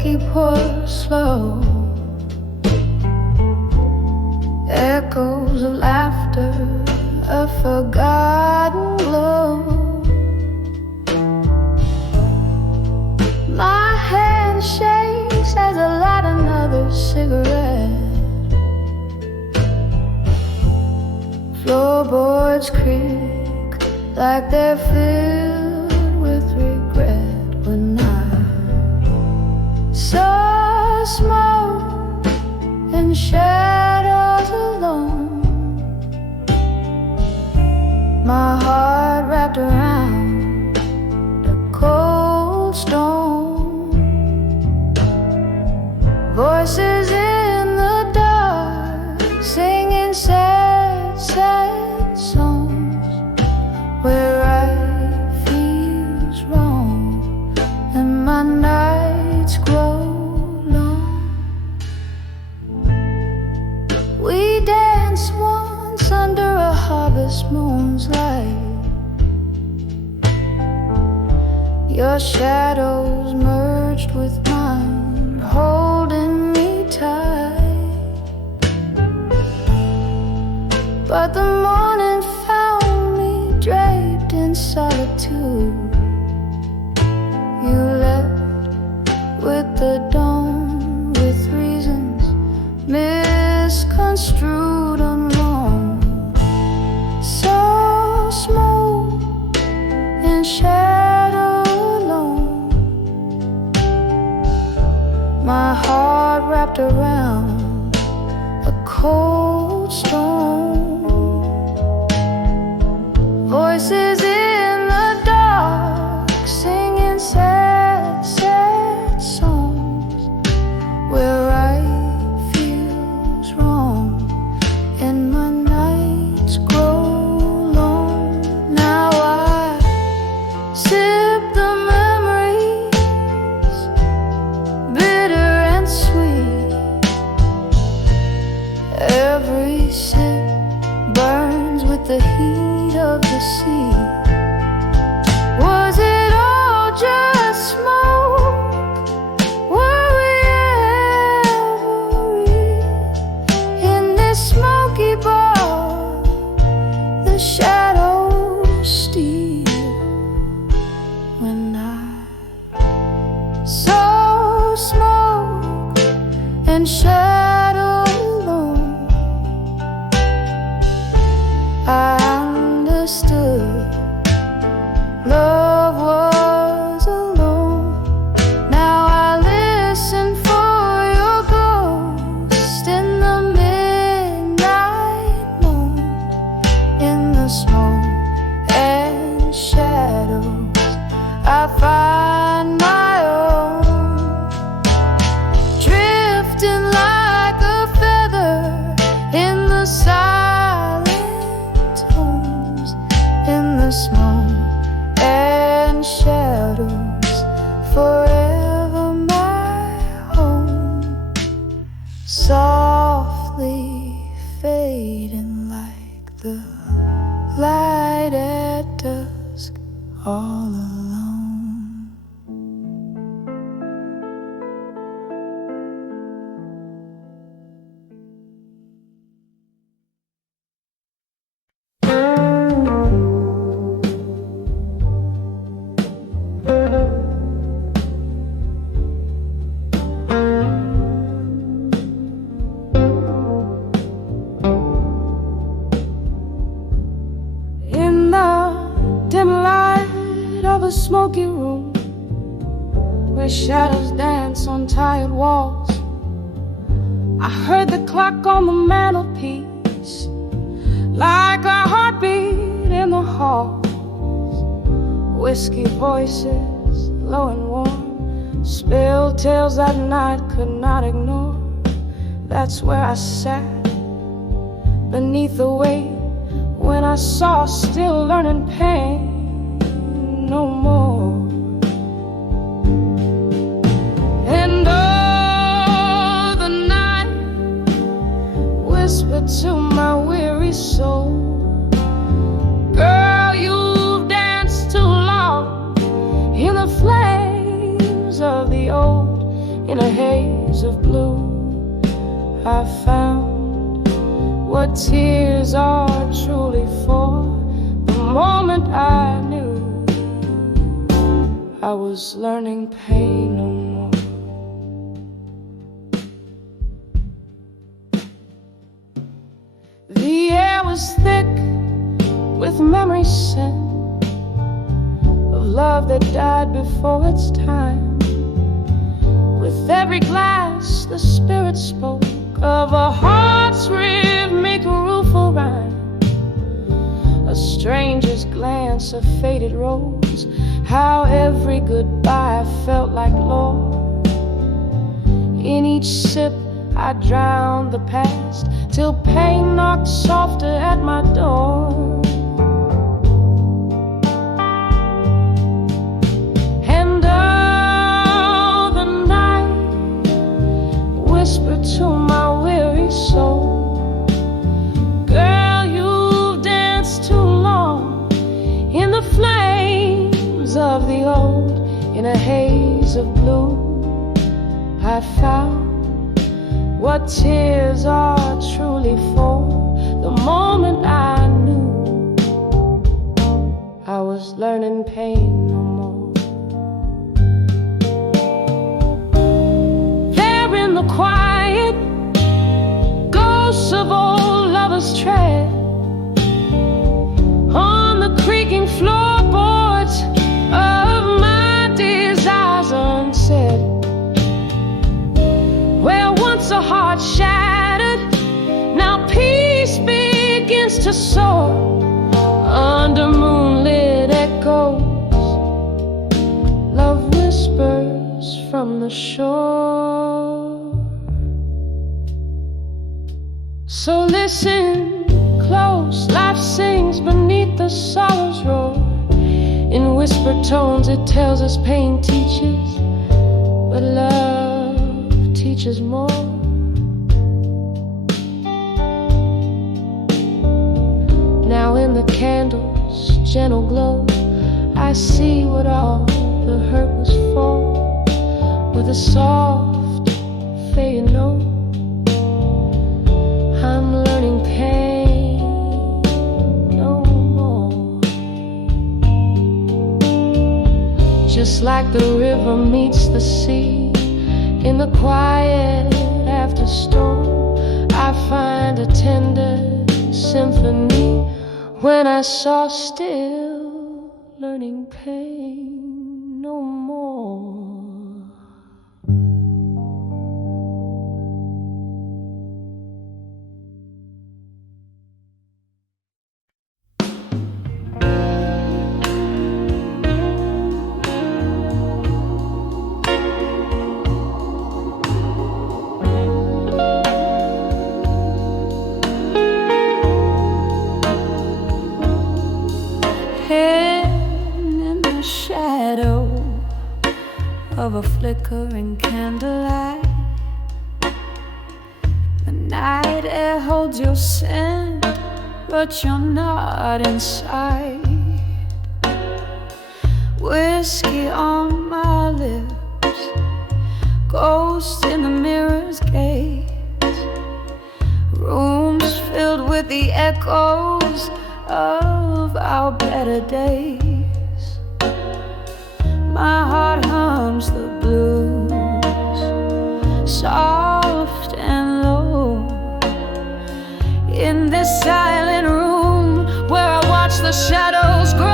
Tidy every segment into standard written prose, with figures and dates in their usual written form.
whiskey pours slow, echoes of laughter, a forgotten glow. My hand shakes as I light another cigarette. Floorboards creak like they're filled with regret when I saw smoke and shadows alone. My heart wrapped around the cold stone. Voices in the dark singing sad, sad songs where right feels wrong and my nights grow long. We danced once under a harvest moon's light. Your shadows merged with mine, holding me tight. But the morning found me draped in solitude. You left with the dawn, with reasons misconstrued and wrong. So smoke and shadow alone. My heart wrapped around a cold stone. Voices in the dark singing sad, sad songs where right feels wrong and my nights grow long. Now I sip the memories, bitter and sweet. Every sip burns with the heat of the sea. Was it all just smoke? Were we ever real? In this smoky bar, the shadows steal. When I saw smoke and shadow alone, I understood love was alone. Now I listen for your ghost in the midnight moon, in the smoke and shadows. I find my own, drifting like a feather in the silent homes, in the smoke and shadows, forever my home. Softly fading like the light at dusk, all alone. In the dim light of a smoky room, where shadows dance on tired walls, I heard the clock on the mantelpiece like a heartbeat in the halls. Whiskey voices, low and warm, spilled tales that night could not ignore. That's where I sat, beneath the weight, when I saw still learning pain no more. And oh, the night whispered to my weary soul, girl, you've danced too long in the flames of the old, in haze of blue, I found what tears are truly for. The moment I knew I was learning pain no more. The air was thick with memory scent of love that died before its time. With every glass the spirit spoke of a heart's rhythmic rueful rhyme. A stranger's glance, a faded rose, how every goodbye felt like lore. In each sip I drowned the past, till pain knocked softer at my door. And all the night whispered to my weary soul, girl, you've danced too long in the flames of the old. In a haze of blue, I found what tears are truly for. The moment I knew I was learning pain no more. There in the quiet, ghosts of old lovers tread on the creaking floorboards of my desires unsaid. Where once a heart shattered, now peace begins to soar under moonlit echoes. Love whispers from the shore. So listen close, life sings beneath the sorrow's roar. In whispered tones it tells us pain teaches, but love teaches more. Now in the candle's gentle glow, I see what all the hurt was for. With a soft fading note, I'm learning pain no more. Just like the river meets the sea in the quiet after storm, I find a tender symphony when I saw still learning pain no more. Of a flickering candlelight, the night air holds your scent, but you're not inside. Whiskey on my lips, ghost in the mirror's gaze, rooms filled with the echoes of our better days. My heart hums the blues, soft and low, in this silent room where I watch the shadows grow.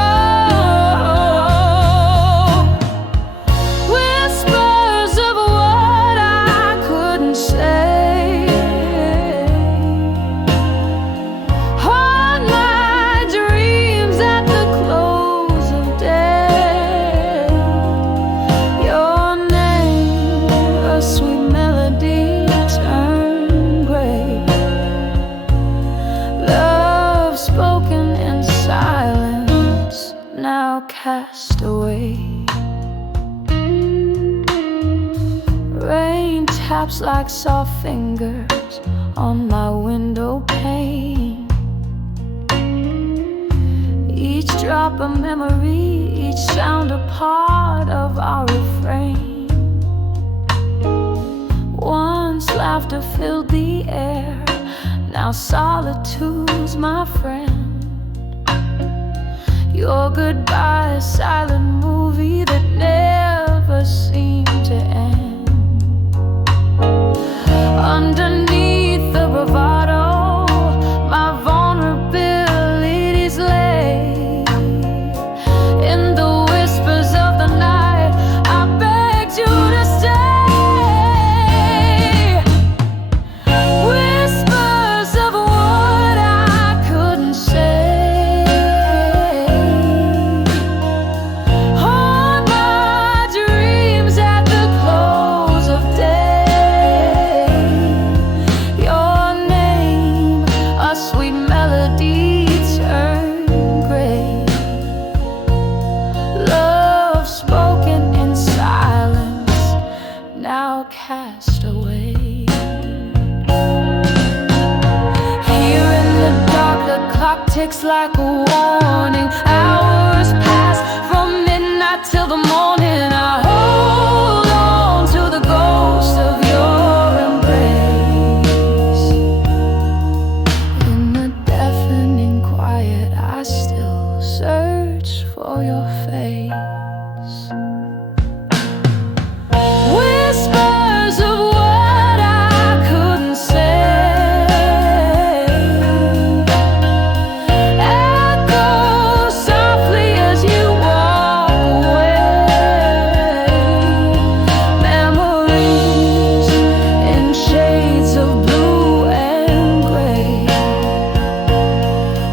Whispers of what I couldn't say, haunt my dreams at the close of day. Your name, a sweet melody, turned gray. Love spoken in silence, now cast away. Rain taps like soft fingers on my window pane. Each drop a memory, each sound a part of our refrain. One Once laughter filled the air, now solitude's my friend. Your goodbye, a silent movie that never seemed to end. Underneath the bravado, my vulnerabilities lay. In the whispers of the night, I begged you to stay. Whispers of what I couldn't say. Haunt my dreams at the close of day. Your name, a sweet melody, turned gray. Love spoken in silence, now cast away. Here in the dark, the clock ticks like a warning. Hours pass from midnight till the morning. I hold on to the ghost of your embrace. In the deafening quiet, I still search for your face. Whispers of what I couldn't say. Echo softly as you walk away. Memories in shades of blue and gray.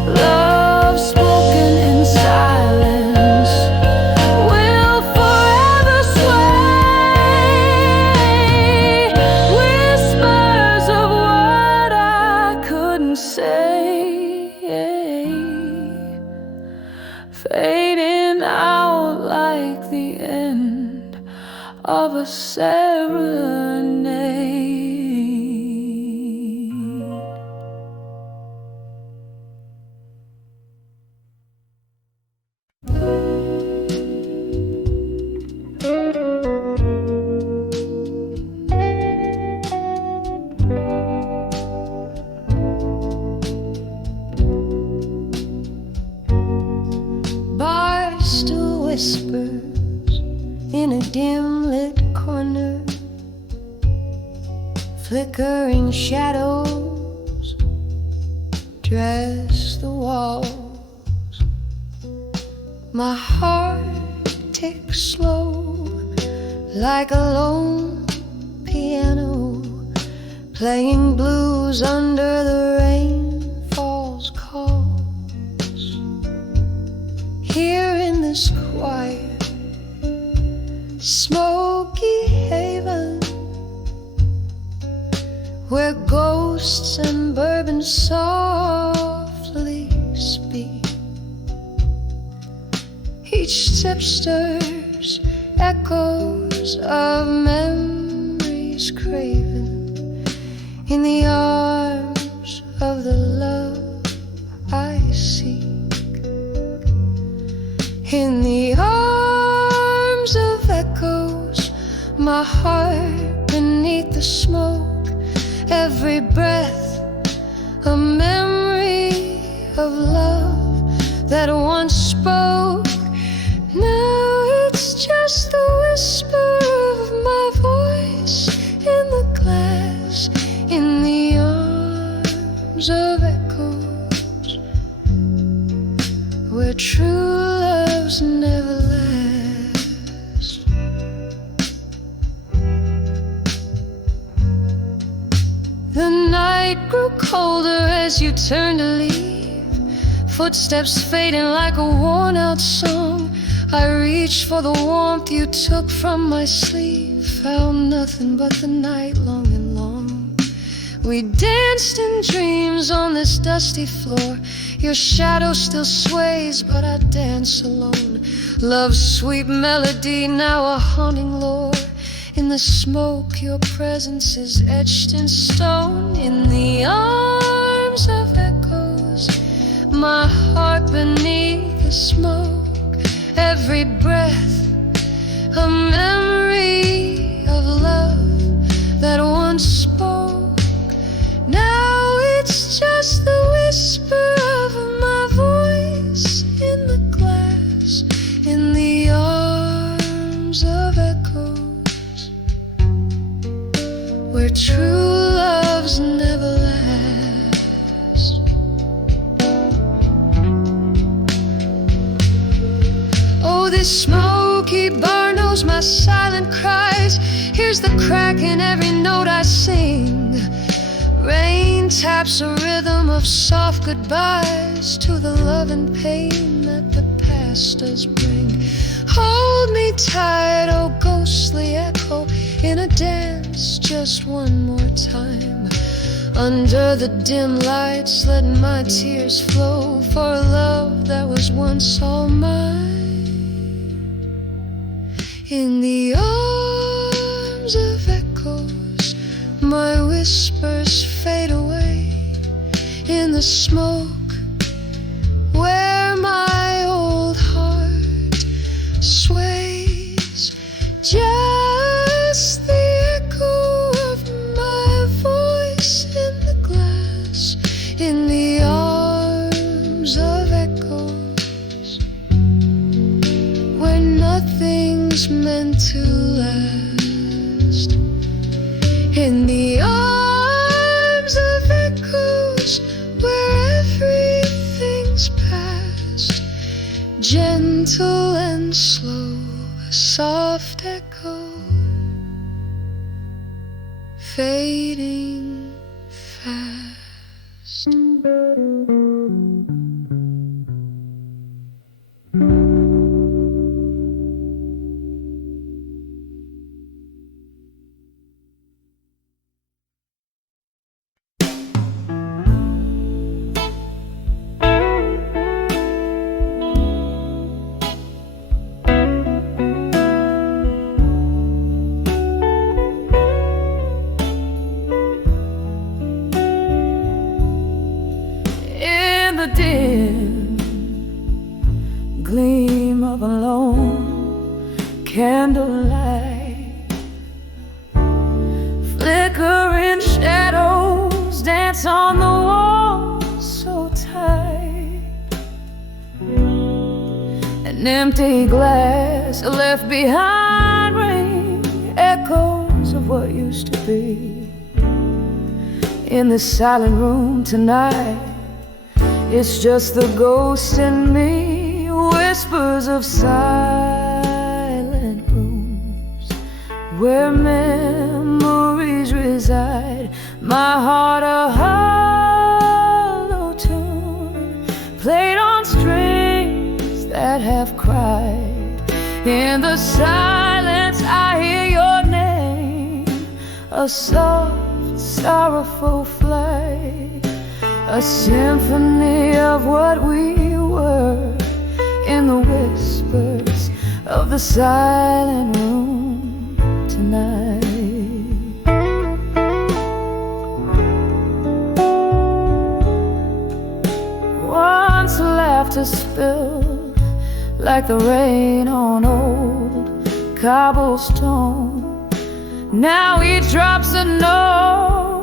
Love spoken in silence will forever sway. Whispers of what I couldn't say, fading out like the end of a serenade. Barstool whispers in a dim lit corner. Flickering shadows dress the walls. My heart ticks slow like a lone piano, playing blues under the rainfall's calls. Here in this quiet, smoky haven, where ghosts and bourbon softly speak, each sip stirs echoes of memories craven in the arms of the love I seek. In the arms of echoes, my heart beneath the smoke, every breath a memory of love that once spoke. Now it's just the whisper of my voice in the glass, in the arms of echoes, where true loves never last. The night grew colder as you turned to leave, footsteps fading like a worn-out song. I reached for the warmth you took from my sleeve, found nothing but the night long and long. We danced in dreams on this dusty floor. Your shadow still sways, but I dance alone. Love's sweet melody, now a haunting lore. In the smoke, your presence is etched in stone. In the arms of echoes, my heart beneath the smoke, every breath a memory of love that once spoke. this smoky bar knows my silent cries, hears the crack in every note I sing. Rain taps a rhythm of soft goodbyes to the love and pain that the past does bring. Hold me tight, oh ghostly echo, in a dance just one more time. Under the dim lights, let my tears flow for a love that was once all mine. In the arms of echoes, my whispers fade away. In the smoke, where my old heart sways, just the echo of my voice in the glass. In the arms of echoes, where nothing's meant to last. In the arms of echoes, where everything's past. Gentle and slow, a soft echo, fading fast. The dim gleam of a lone candlelight, flickering shadows dance on the wall so tight. An empty glass left behind ring echoes of what used to be. In this silent room tonight, it's just the ghost in me, whispers of silent rooms where memories reside. My heart a hollow tune, played on strings that have cried. In the silence I hear your name, a soft, sorrowful flight, a symphony of what we were. In the whispers of the silent room tonight. Once laughter spilled like the rain on old cobblestone. Now each drop's a note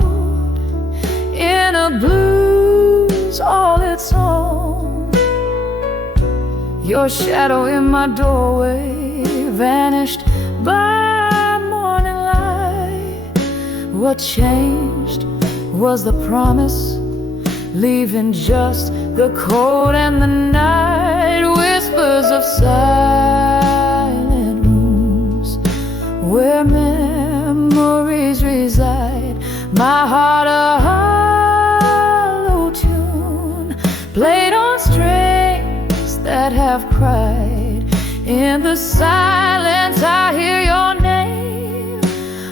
in a blues all its own. Your shadow in my doorway vanished by morning light. What changed was the promise, leaving just the cold and the night. Whispers of silent rooms where memories reside. My heart a hollow tune, played on strings that have cried. In the silence I hear your name,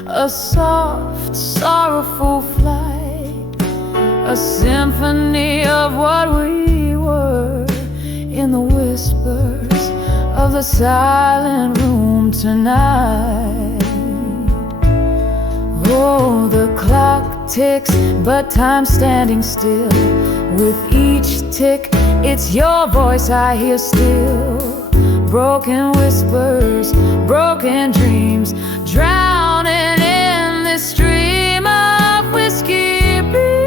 a soft, sorrowful flight, a symphony of what we were. In the whispers of the silent room tonight. Oh, the clock ticks, but time's standing still. With each tick, it's your voice I hear still. Broken whispers, broken dreams, drowning in this stream of whiskey beams.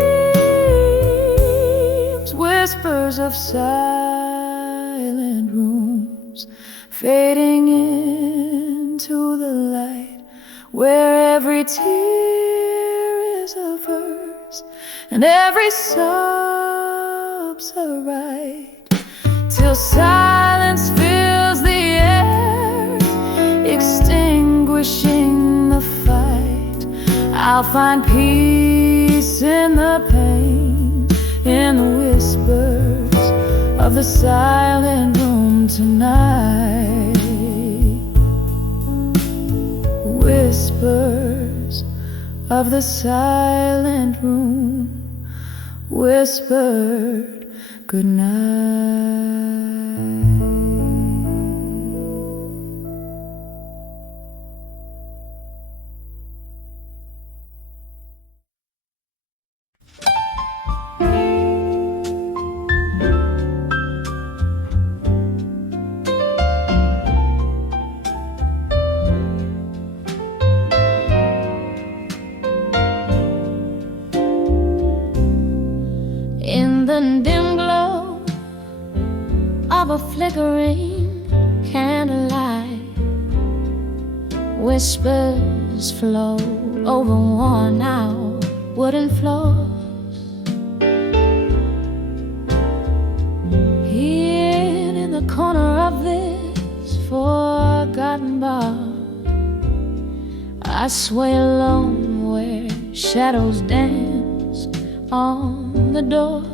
Whispers of silent rooms fading into the light, where every tear is a verse and every sob's a right, till silence fills the air. I'll find peace in the pain, in the whispers of the silent room tonight. Whispers of the silent room, whispered goodnight. In the dim glow of a flickering candlelight, whispers flow over worn-out wooden floors. Here in the corner of this forgotten bar, I sway alone where shadows dance on the doors.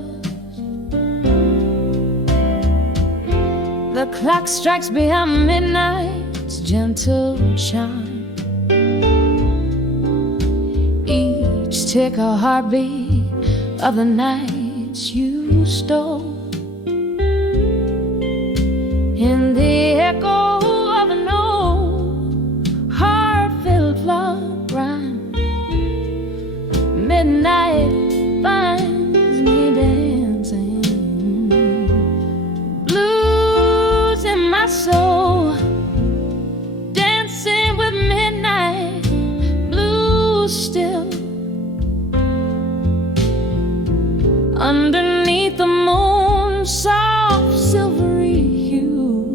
The clock strikes beyond midnight's gentle chime. Each tick a heartbeat of the nights you stole. In the echo of an old heartfelt love rhyme, midnight finds me dancing. Blues in my soul, dancing with midnight, blues still. Underneath the moon's soft silvery hue,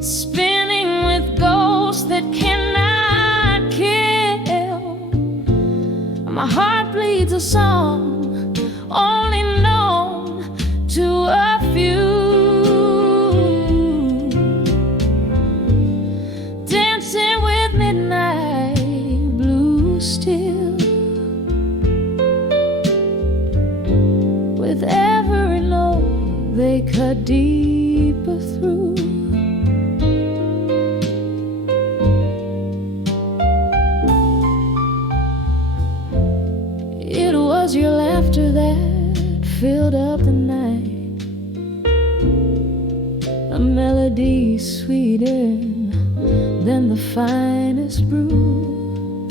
spinning with ghosts that cannot kill. My heart bleeds a song only known to a few. Dancing with midnight, blue still. With every note they cut deeper through. It was your laughter that filled up the night, a melody sweeter than the finest brew.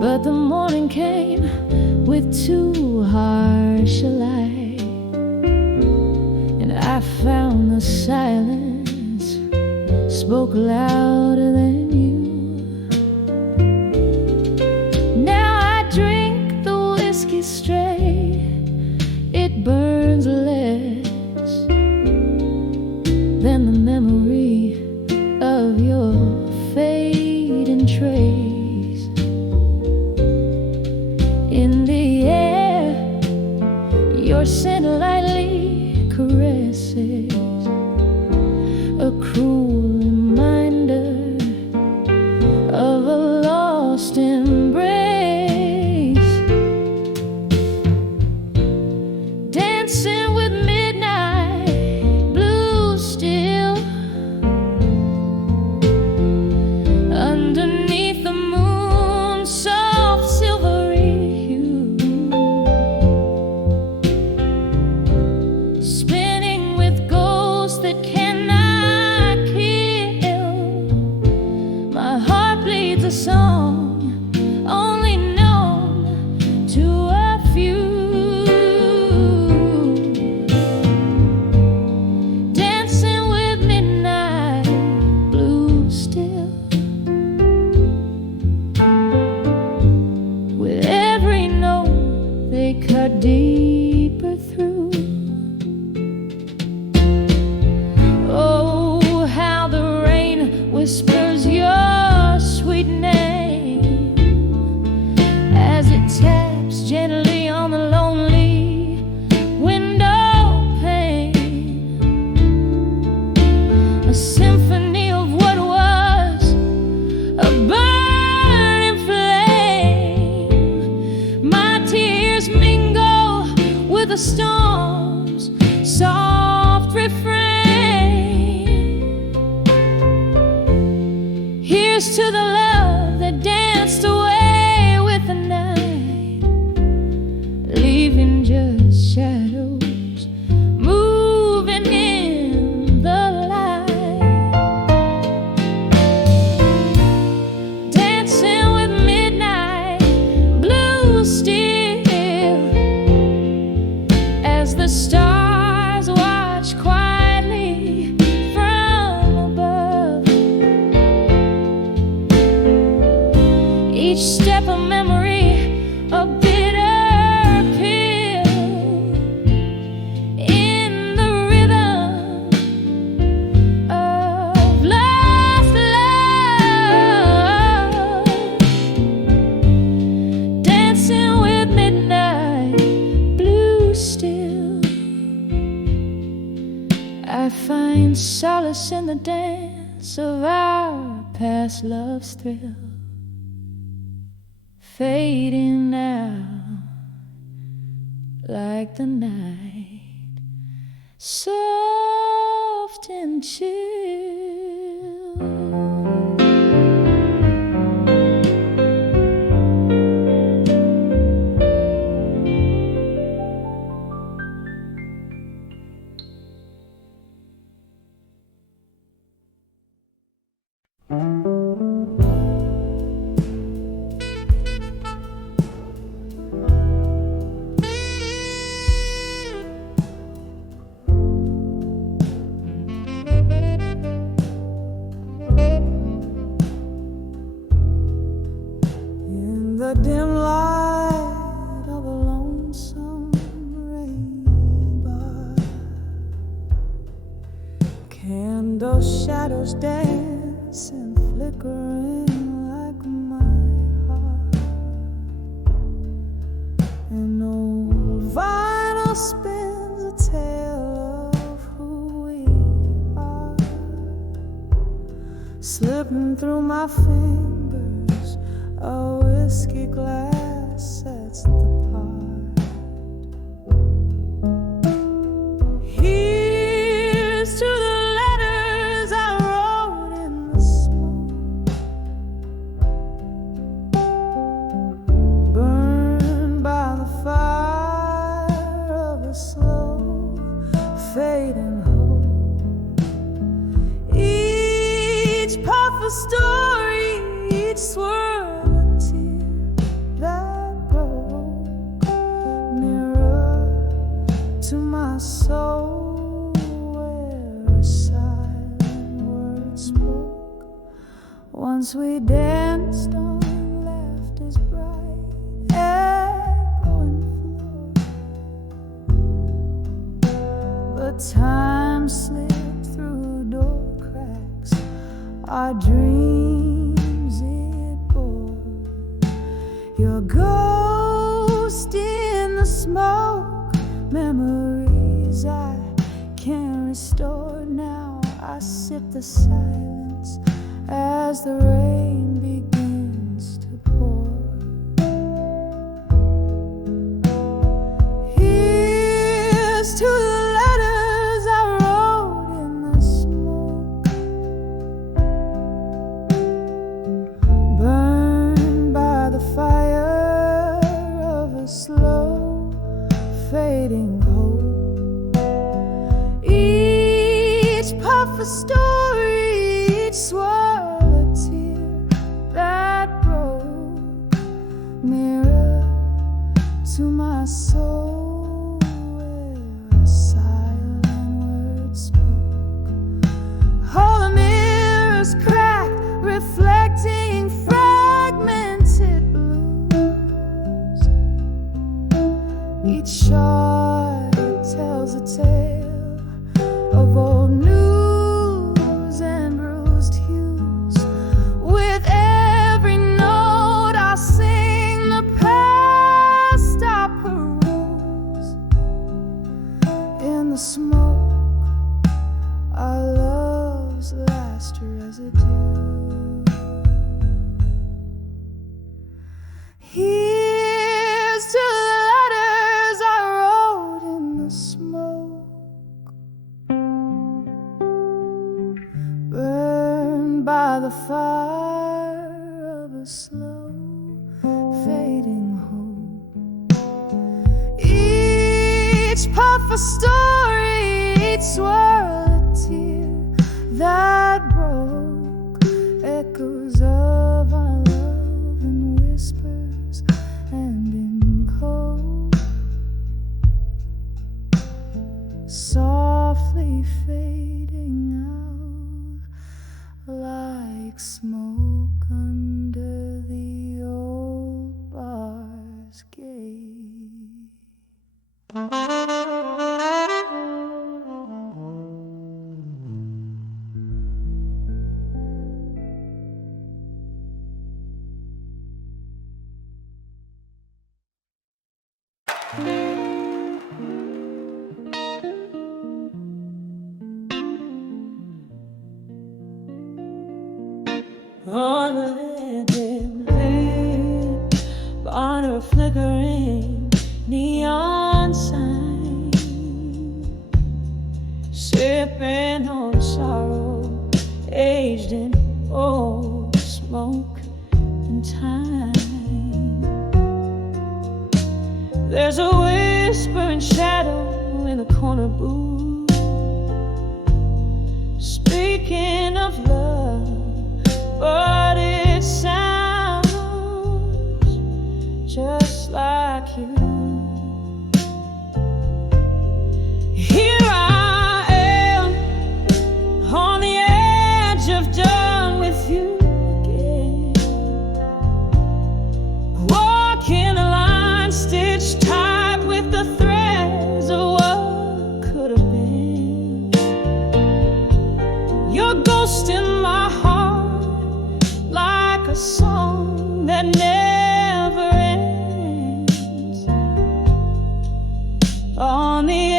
But the morning came with too harsh a light, and I found the silence spoke louder than you. Now I drink the whiskey straight, it burns less than the memory of your fading trace. In the air, your scent lightly caresses, a cruel reminder of a lost embrace. Dancing with midnight, blue still. Underneath the moon's soft silvery hue, spinning with ghosts that cannot kill. My heart bleeds a song only known to a few. Dancing with midnight, blue still. With every note they cut deeper through. Oh, how the rain whispers your sweet name as it taps gently the storm's soft refrain. Here's to the love that danced away with the night, leaving just shadows moving in the light. Dancing with midnight, blue still, as the stars watch quietly from above. Each step a memory, a bitter pill in the rhythm of lost love. Dancing with midnight, blue still. I find solace in the dance of our past love's thrill, fading out like the night, soft and chill. In the dim light of a lonesome rain bar, candle shadows dance and flickering like my heart. An old vinyl spins a tale of who we are, slipping through my fingers. A whiskey glass sets the part. Here's to the letters I wrote in the smoke, burned by the fire of a slow fading hope. Each puff a story, each swirl soul, where a silent word spoke. Once we danced on laughter's bright echoing floor, but time slipped through door cracks, our dreams it bore. Your ghost in the smoke, memories I can't restore now. I sip the silence as the rain begins to pour. Here's to the letters I wrote in the smoke, burned by the fire of a slow fading hope. Each puff a story, each swirl a tear that broke. Mirror to my soul, where a silent word spoke. All the mirrors cracked, reflecting fragmented blues. Each shard tells a tale of old news and bruised hues. With every note I sing the past I peruse. In the smoke, our love's last residue. Here's to the letters I wrote fire of a slow fading hope. Each puff a story, each swirl a tear that broke. Echoes of our love in whispers and in cold, softly fading out like smoke under the old bar's gate. On the dim lit, on a flickering neon sign, sipping on sorrow, aged in old smoke and time. There's a whispering shadow in the corner booth, speaking of love, but it sounds just like you. Here I am on the edge of done with you again, walking a line stitched tight with the threads of what could have been. Your ghost in my heart, like a song that never ends. On the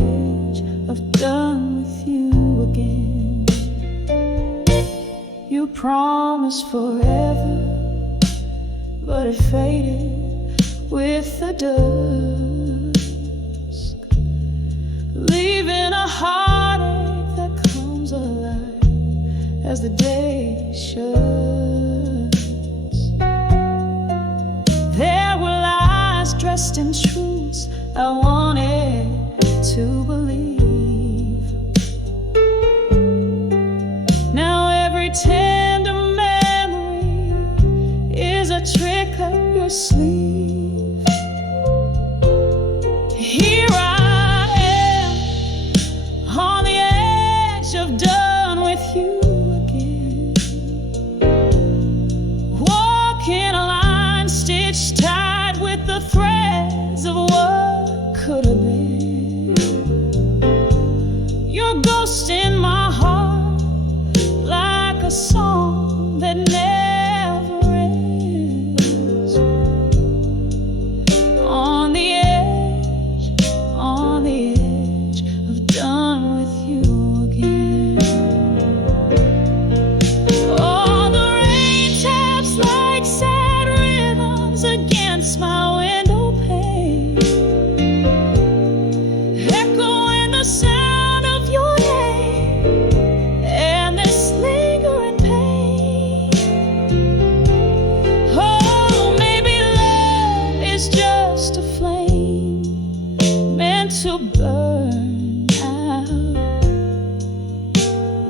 edge of done with you again. You promised forever, but it faded with the dusk, leaving a heartache that comes alive as the day shuts. There were lies dressed in truths I wanted to believe. Now every tender memory is a trick up your sleeve. Here I am on the edge of done with you again, walking a line stitched tight with the threads of what could have been. Your ghost in my heart, like a song that never ends. On the edge of done with you again. All the rain taps like sad rhythms against my window pane, echoing the sound of your name and this lingering pain. Oh, maybe love is just a flame meant to burn out,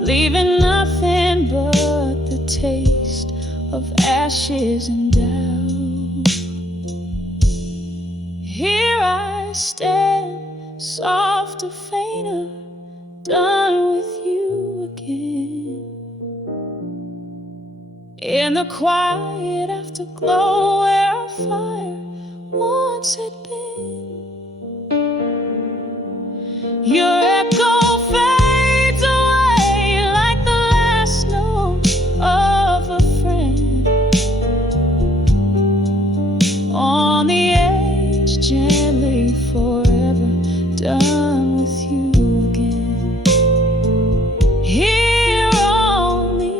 leaving nothing but the taste of ashes and doubt. Here I stand, soft, a fainter, done with you again. In the quiet afterglow where our fire once had been, your echo fades away like the last note of a friend. On the edge, gently forever, done with you again. Here on the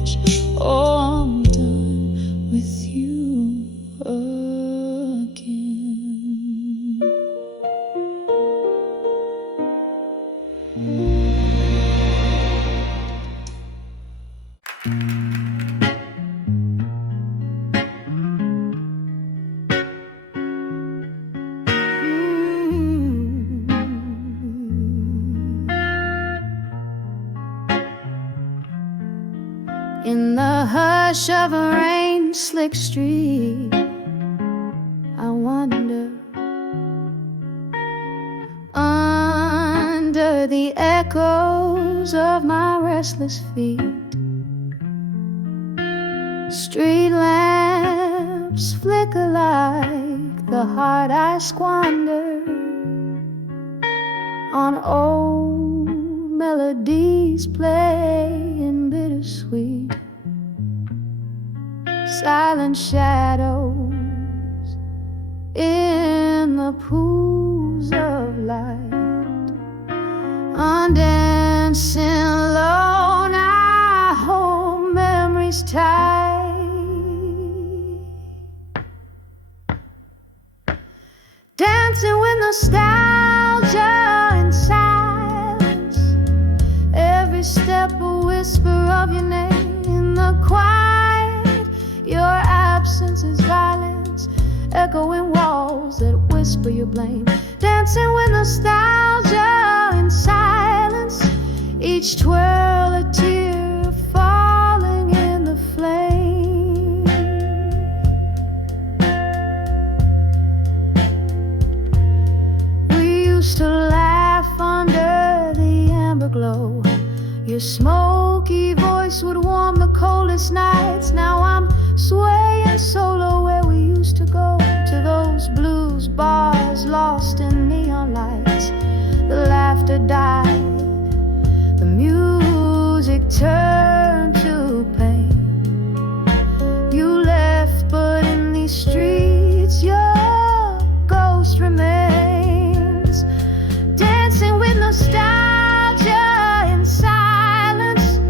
edge, oh, I'm done with you again. rush of a rain-slick street, I wander under the echoes of my restless feet. Street lamps flicker like the heart I squander on old melodies playing bittersweet. Silent shadows in the pools of light. On dancing alone, I hold memories tight. Dancing with nostalgia in silence. Every step a whisper of your name in the quiet. Your absence is violence, echoing walls that whisper your blame. Dancing with nostalgia in silence. Each twirl a tear falling in the flame. We used to laugh under the amber glow. Your smoky voice would warm the coldest nights. Now I'm swaying solo where we used to go, to those blues bars lost in neon lights. The laughter died, the music turned to pain. You left, but in these streets your ghost remains. Dancing with nostalgia in silence.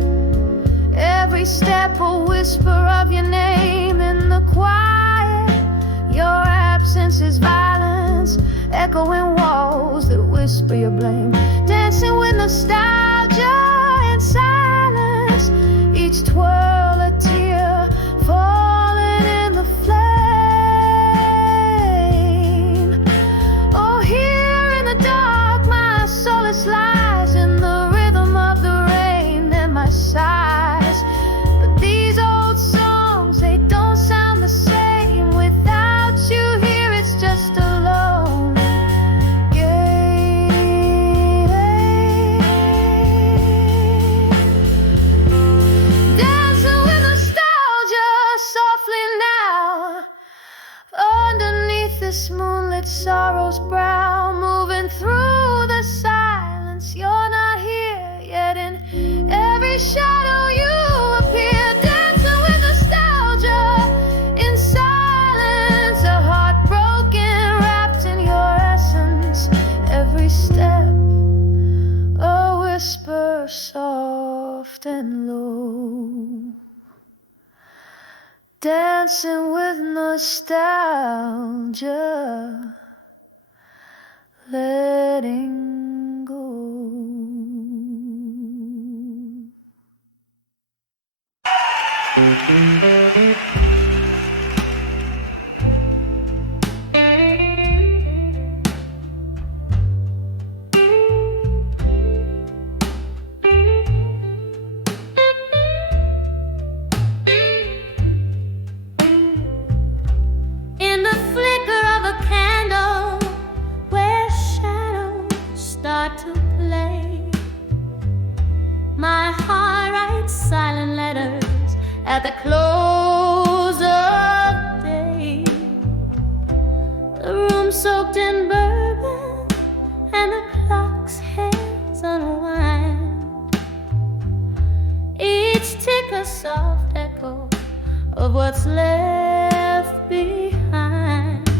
Every step a whisper of your name in the quiet. Your absence is violence, echoing walls that whisper your blame. Dancing with nostalgia in silence. Each twirl a tear falling in the flame. Oh, here in the dark my solace lies, in the rhythm of the rain and my sighs. But these old songs, they don't sound the same without you here. It's just a lone game. Dancing with nostalgia softly now, underneath this moonlit sorrow's brow. Moving through the silence, you're not here yet. In every shadow you appear. Dancing with nostalgia in silence. A heart broken, wrapped in your essence. Every step a whisper soft and low. Dancing with nostalgia, letting go. In the flicker of a candle, where shadows start to play, my heart writes silent letters at the close of day. The room soaked in bourbon and the clock's hands unwind. Each tick a soft echo of what's left behind.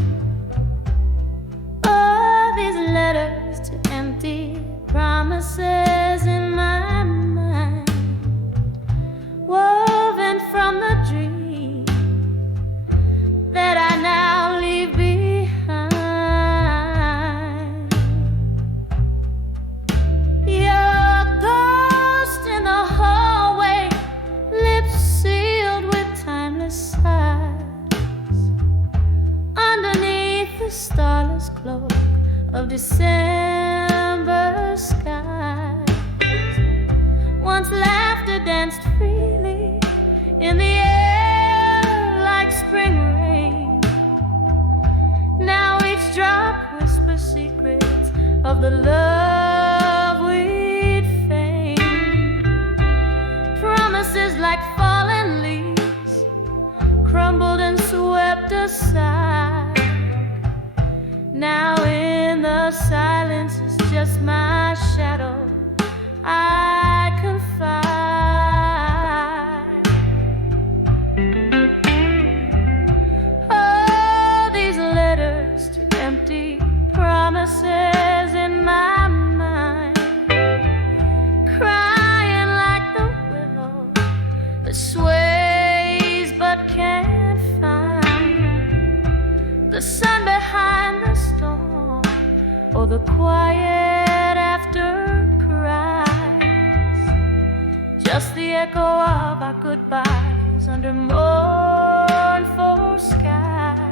All these letters to empty promises in my mind, woven from the dream that I now leave behind. Your ghost in the hallway, lips sealed with timeless sighs, underneath the starless cloak of December skies. Once laughter danced freely in the air. spring rain. Now each drop whispers secrets of the love we'd feigned. Promises like fallen leaves, crumbled and swept aside. Now in the silence it's just my shadow I confide. Oh, these letters to empty promises in my mind, crying like the willow that sways but can't find the sun behind the storm, or the quiet after cries. Just the echo of our goodbyes under mournful skies.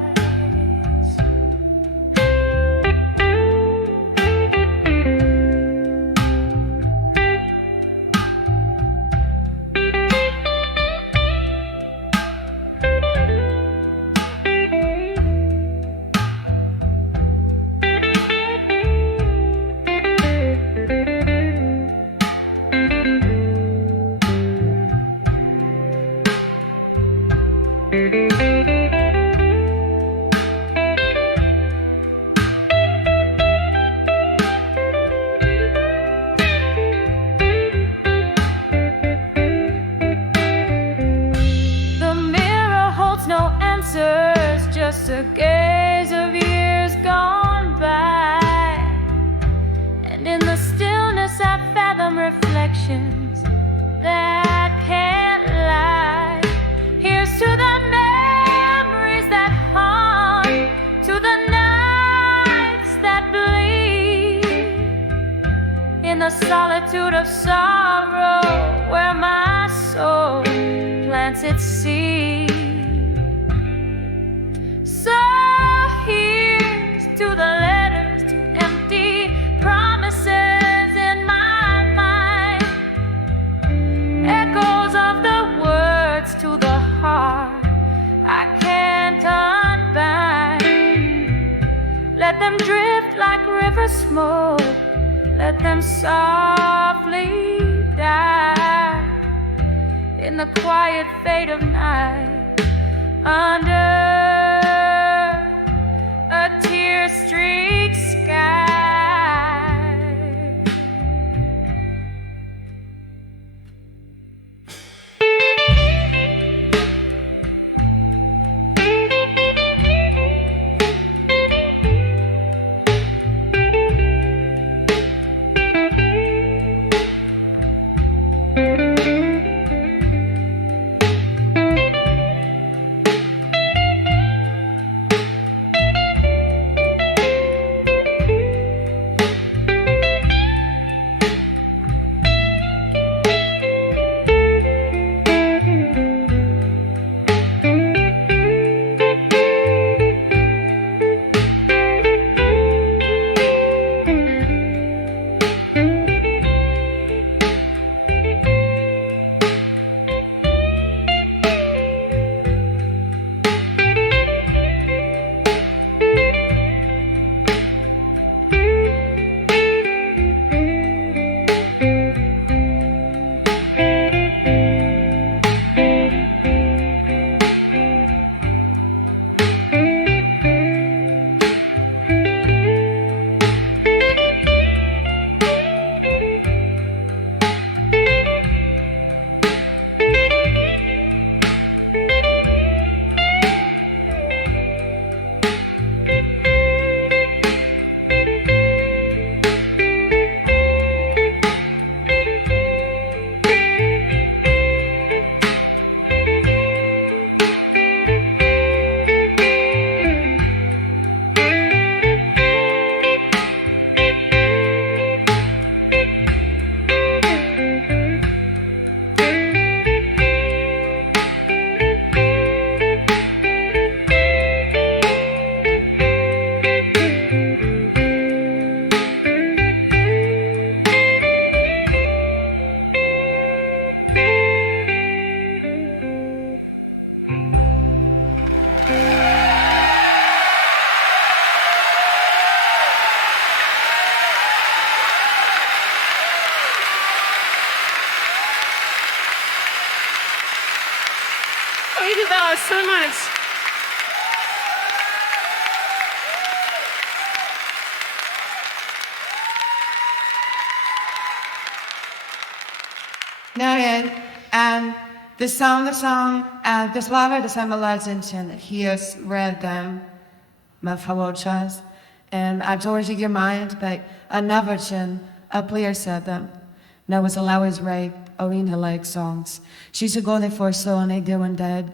Just a gaze of years gone by, and in the stillness I fathom reflections that can't lie. Here's to the memories that haunt, to the nights that bleed in the solitude of sorrow, where my soul plants its seed. So here's to the letters, to empty promises in my mind, echoes of the words to the heart I can't unbind. Let them drift like river smoke, let them softly die in the quiet fade of night, under a tear-streaked sky. noted, and the song, the sława to symbolization, he has read them, my fellow chas, and I've told you your mind, but another chin, a player said them. Now was always rape, arena like songs. She's a golden for so and they doing dead.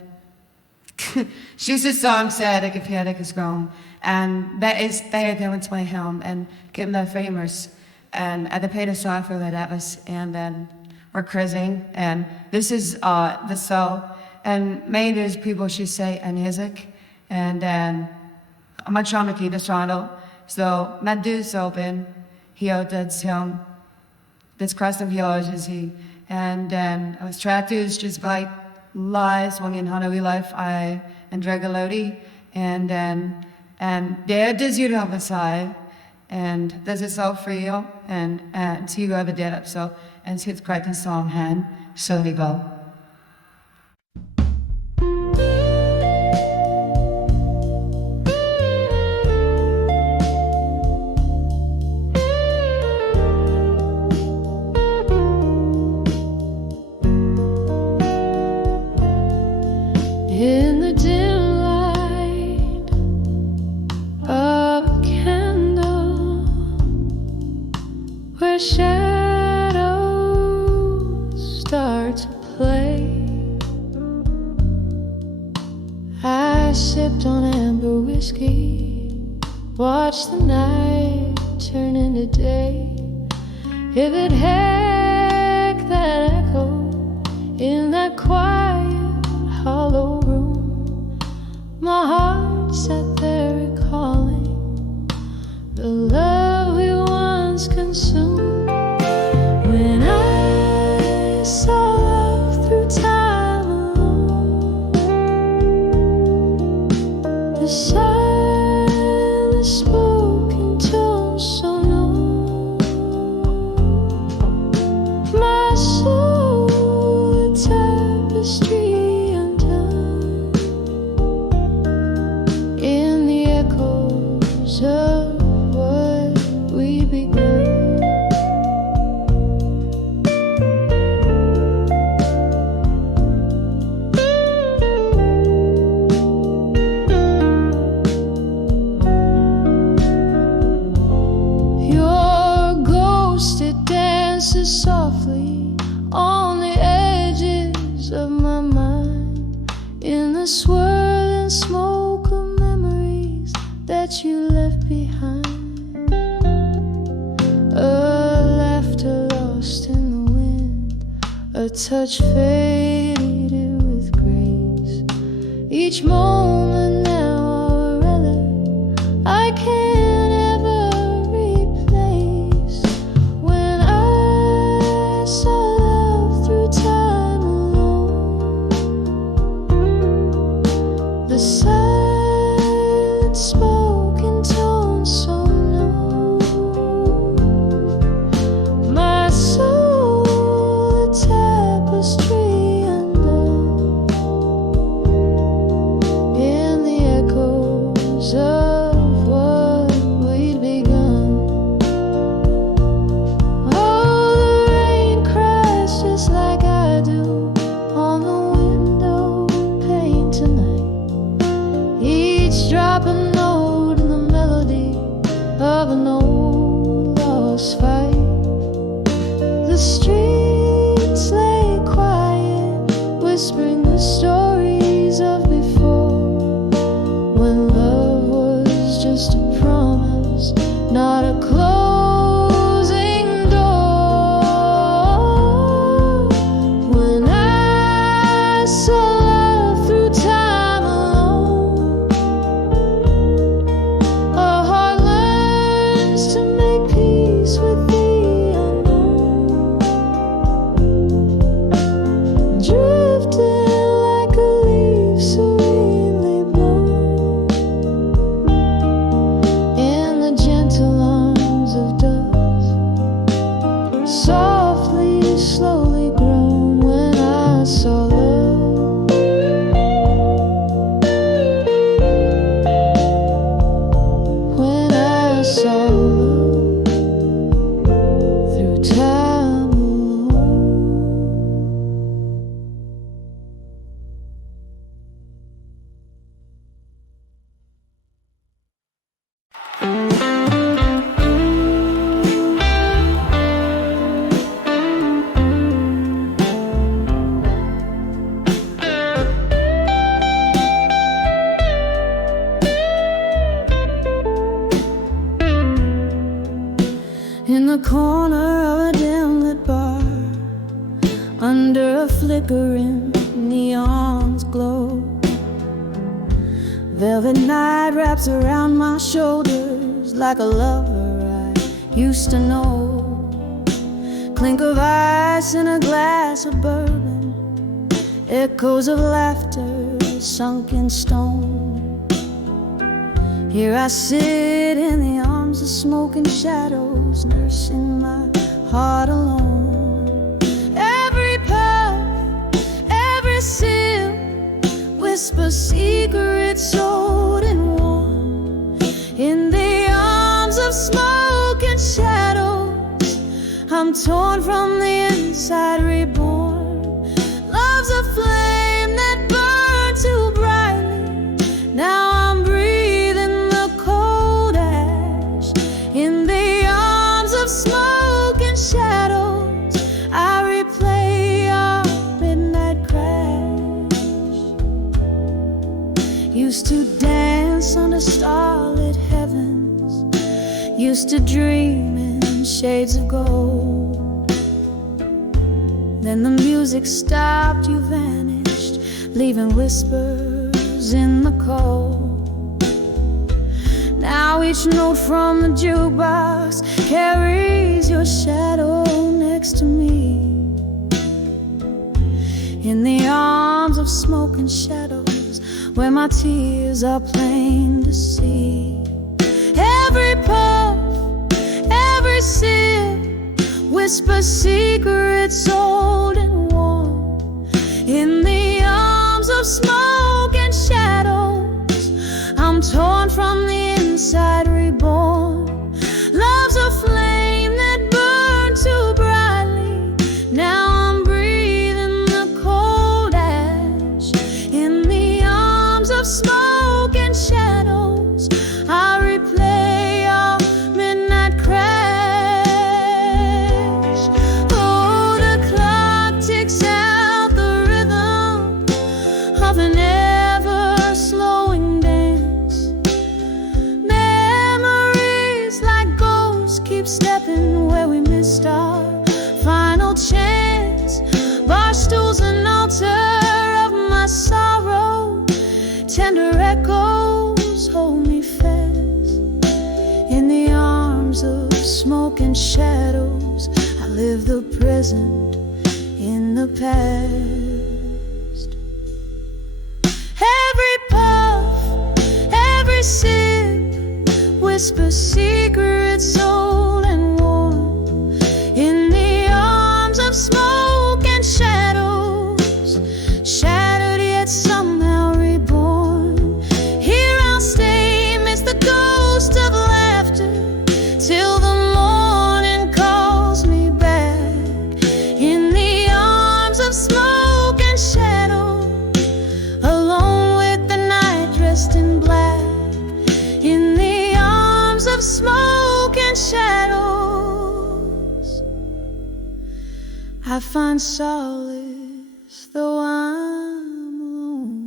She's a song said ik heb is gone. And that is better than what's my helm and getting that famous. And I paid a song for that was and then we're cruising and this is the soul and made as people should say and music and then I'm not trying to keep the channel. So my dude's open. He did him this crust of yours is he and then I was trying to just like lies when in Hanoi life I and Dragalodi and then and there does you have a side and there's a soul for you and see you ever did it so and it's quite a song hand so we go. In the dim light of a candle, where shadows start to play, I sipped on amber whiskey, watched the night turn into day. If it heck that echo in that quiet hollow room, my heart sat there recalling the love we once consumed. When I saw love through time alone, the silent spoken tone so known, my soul a tapestry in the echoes of what we began. Your ghost, it dances softly on the edges of my mind, in the swirling smoke of memories that you left behind. A laughter lost in the wind, a touch faded with grace. Each moment now a relic I can't ever replace. When I saw love through time alone, the silent spoken tone so known, my soul a tapestry undone, in the echoes of what we'd begun. Oh, the rain cries just like I do on the window pane tonight. Each drop a note the corner of a dim lit bar, under a flickering neon's glow. Velvet night wraps around my shoulders like a lover I used to know. Clink of ice in a glass of bourbon, echoes of laughter sunk in stone. Here I sit in the arms of smoking shadows, nursing my heart alone. Every puff, every sip, whisper secrets old and warm. In the arms of smoke and shadows, I'm torn from the inside, reborn. Love's a flame that burned too brightly. Now I'm breathing the cold ash. In the arms of smoke and shadows, I replay our midnight crash. Used to dance under starlit heavens, used to dream in shades of gold. Then the music stopped, you vanished, leaving whispers in the cold. Now each note from the jukebox carries your shadow next to me. In the arms of smoke and shadows, where my tears are plain to see. Every puff, every sip, whisper secrets old and warm. In the arms of smoke and shadows, I'm torn from the inside, reborn. Love's a flame that burned too brightly. Now I'm breathing the cold ash. In the arms of smoke and shadows, I replay our midnight crash. Oh, the clock ticks out the rhythm of an ever slowing dance. Memories like ghosts keep stepping where we missed our final chance. Bar stools, an altar of my sorrow, tender echoes hold me fast. In the arms of smoke and shadows, I live the present in the past. Every puff, every sip, whisper secrets old and warm. In the arms of smoke and shadows, shattered yet somehow reborn. Here I'll stay amidst the ghost of laughter till the morning calls me back. In the arms of smoke and shadow, alone with the night dressed in black. In the arms of smoke and shadows, I find solace though I'm alone.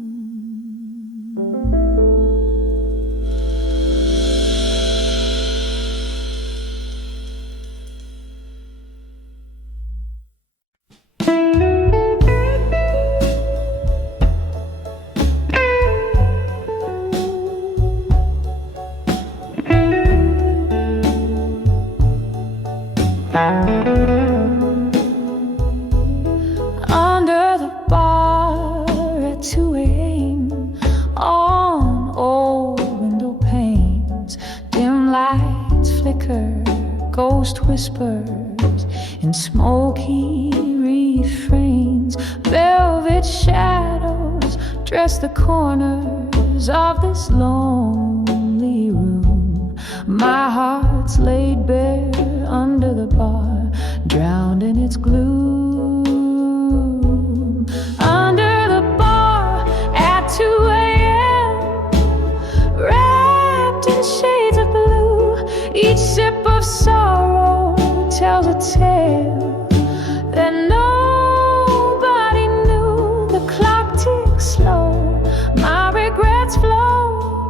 Under the bar at 2 a.m., on old window panes, dim lights flicker, ghost whispers in smoky refrains. Velvet shadows dress the corners of this lonely room. My heart's laid bare under the bar, drowned in its gloom. Under the bar at 2 a.m., wrapped in shades of blue, each sip of sorrow tells a tale that nobody knew. The clock ticks slow, my regrets flow,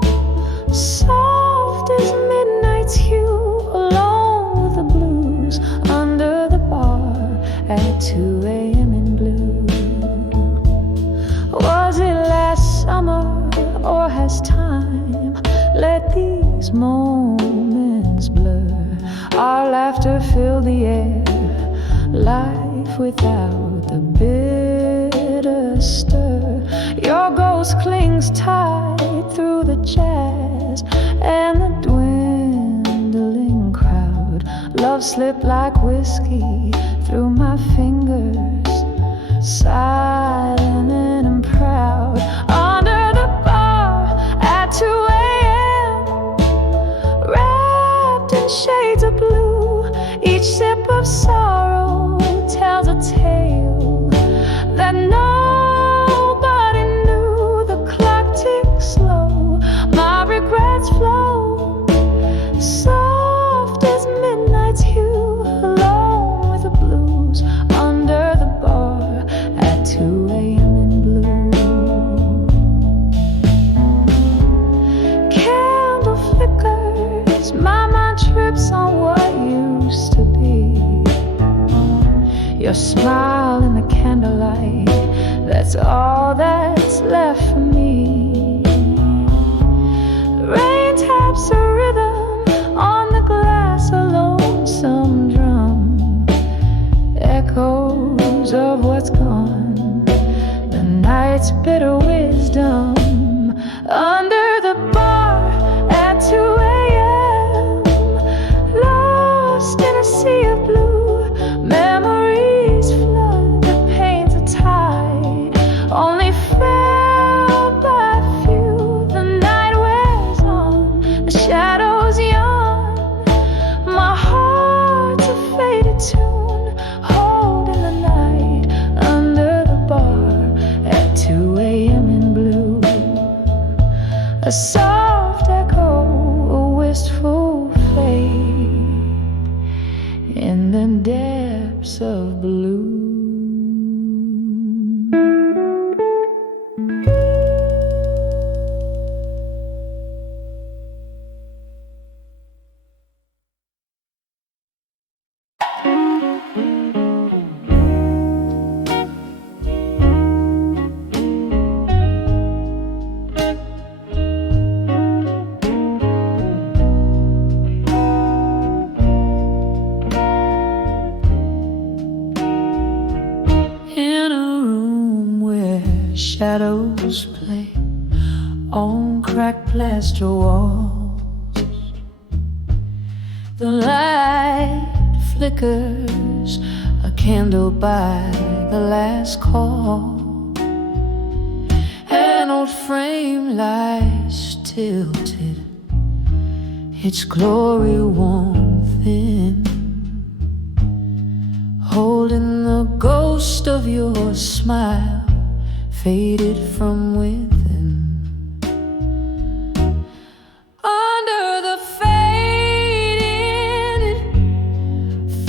soft as midnight's hue, alone with the blues as time. Let these moments blur. Our laughter fill the air. Life without the bitter stir. Your ghost clings tight through the jazz and the dwindling crowd. Love slipped like whiskey through my fingers, silent and proud. Under the bar at 2 a.m., wrapped in shades of blue, each sip of sorrow tells a tale that nobody knew. The clock ticks slow, my regrets flow, soft as midnight's hue, alone with the blues. Under the bar at 2 a.m. in blue. Candle flickers, my mind trips on what used to be. Your smile in the candlelight, that's all that's left for me. Rain taps a rhythm on the glass, a lonesome drum, echoes of what's gone, the night's bitter wisdom. Under the bar at 2 a.m., lost in a sea of blue, memories flood, the pains are tied, only felt by few. The night wears on, the shadows yawn, my heart's a faded tune, holding the night. Under the bar at 2 a.m. in blue, a soft echo, a wistful fade in the depths of blue. In a room where shadows play on cracked plaster walls, the light flickers, a candle by the last call. An old frame lies tilted, its glory worn thin, holding the ghost of your smile, faded from within. Under the faded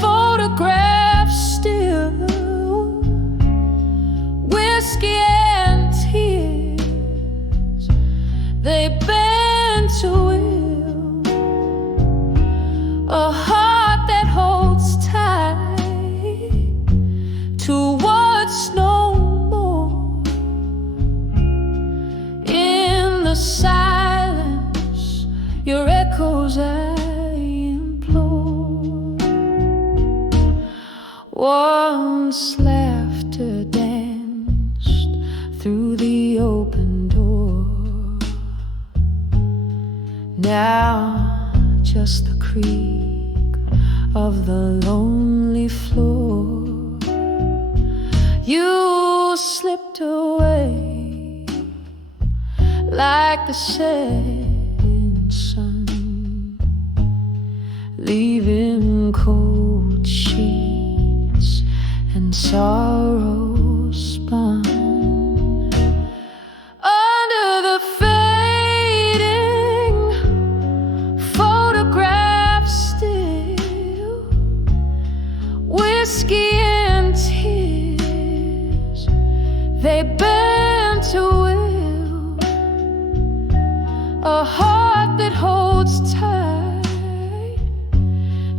photograph still, whiskey and tears, they bend to will, a heart that holds tight to what's no more. In the silence, your echoes I implore. Once laughter danced through the open door, now just the creak of the lonely floor. You slipped away like the setting sun, leaving cold sheets and sorrow spun. Under the fading photograph still, whiskey and tears, they bend to will, a heart that holds tight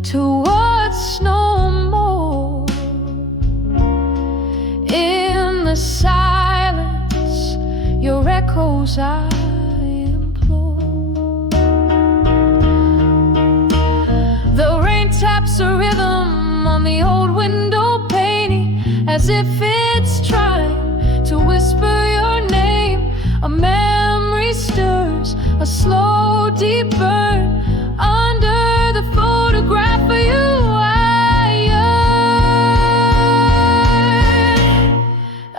to what's no more. In the silence, your echoes I as if it's trying to whisper your name. A memory stirs, a slow deep burn under the photograph of you. I yearn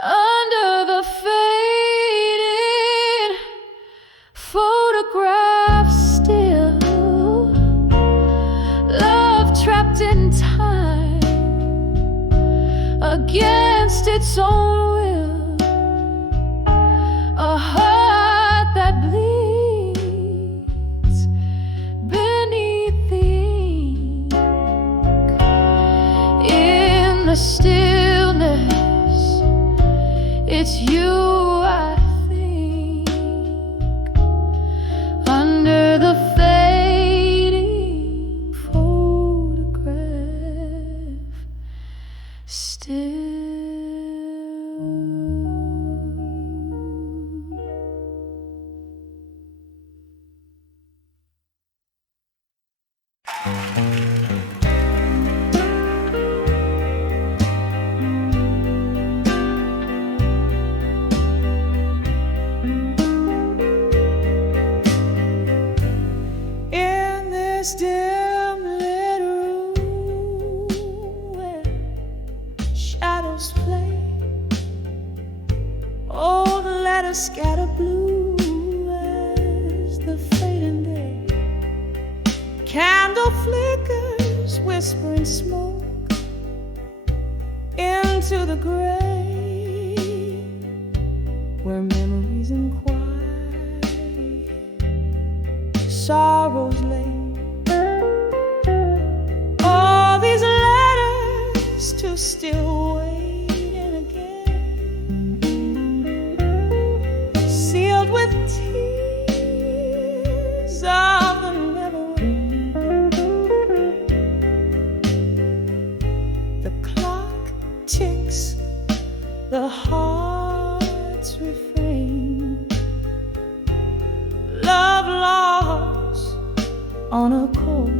under the faded photograph still. Love trapped in time against its own will. A heart that bleeds beneath the ink. In the stillness, it's you I think. Under the fading photograph still. In this dim lit room where shadows play, old letters scatter blue as the fading day. Candle flickers, whispering smoke into the gray, where memories inquire, sorrows lay. All these letters to still waiting again, sealed with tears of the never end. The clock ticks, the heart's refrain. Love lost on a cold.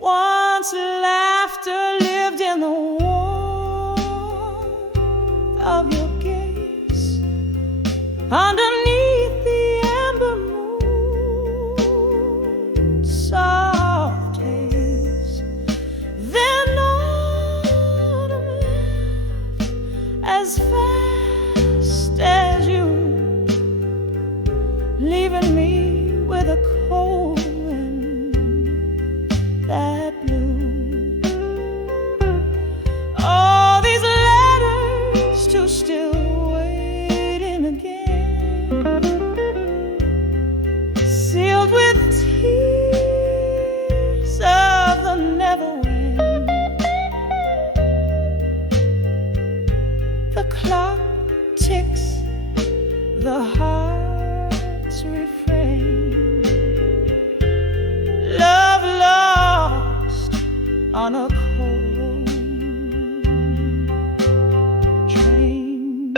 Once laughter lived in the warmth of your gaze, underneath the amber moon, soft haze. Then autumn left as fast as you, leaving me with a cold wind that blew. All these letters to still waiting again, sealed with tears of the never end. The clock ticks, the heart's refrain. Love lost on a cold train.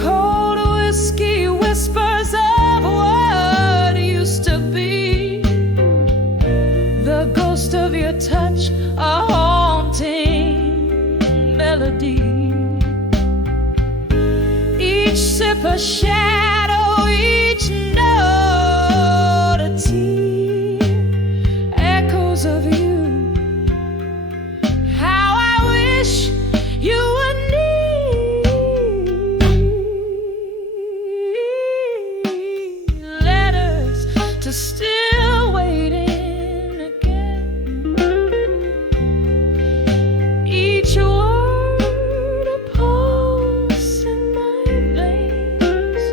Cold whiskey whispers of what used to be. The ghost of your touch, a haunting melody. Each sip a shadow, each note a tear. Echoes of you. How I wish you would need letters to still waiting again. Each word a pulse in my veins.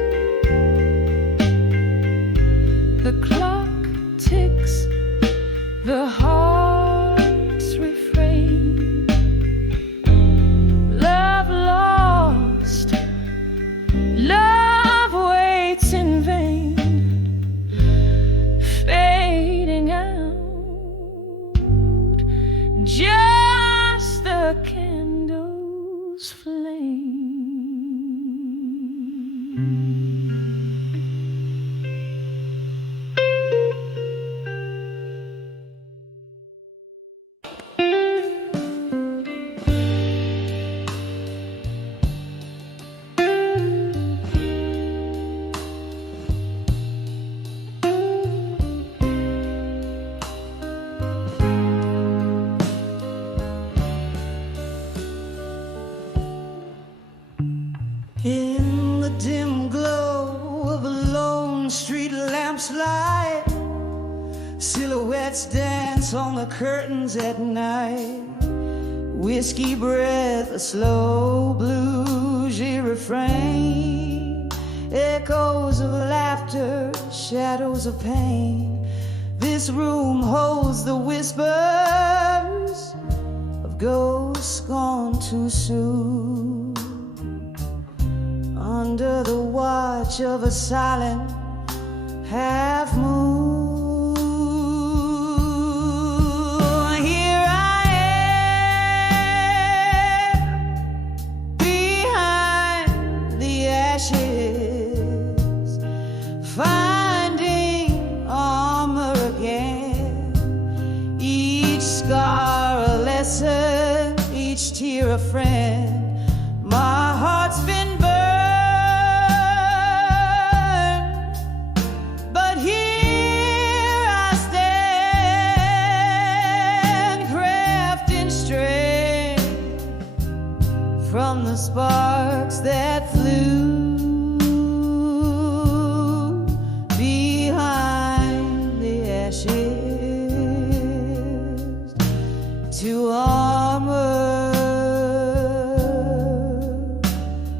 In the dim glow of a lone street lamp's light, silhouettes dance on the curtains at night. Whiskey breath, a slow bluesy refrain, echoes of laughter, shadows of pain. This room holds the whispers of ghosts gone too soon. Under the watch of a silent half moon, here I am behind the ashes, finding armor again. Each scar a lesson, each tear a friend. My heart's been from the sparks that flew behind the ashes to armor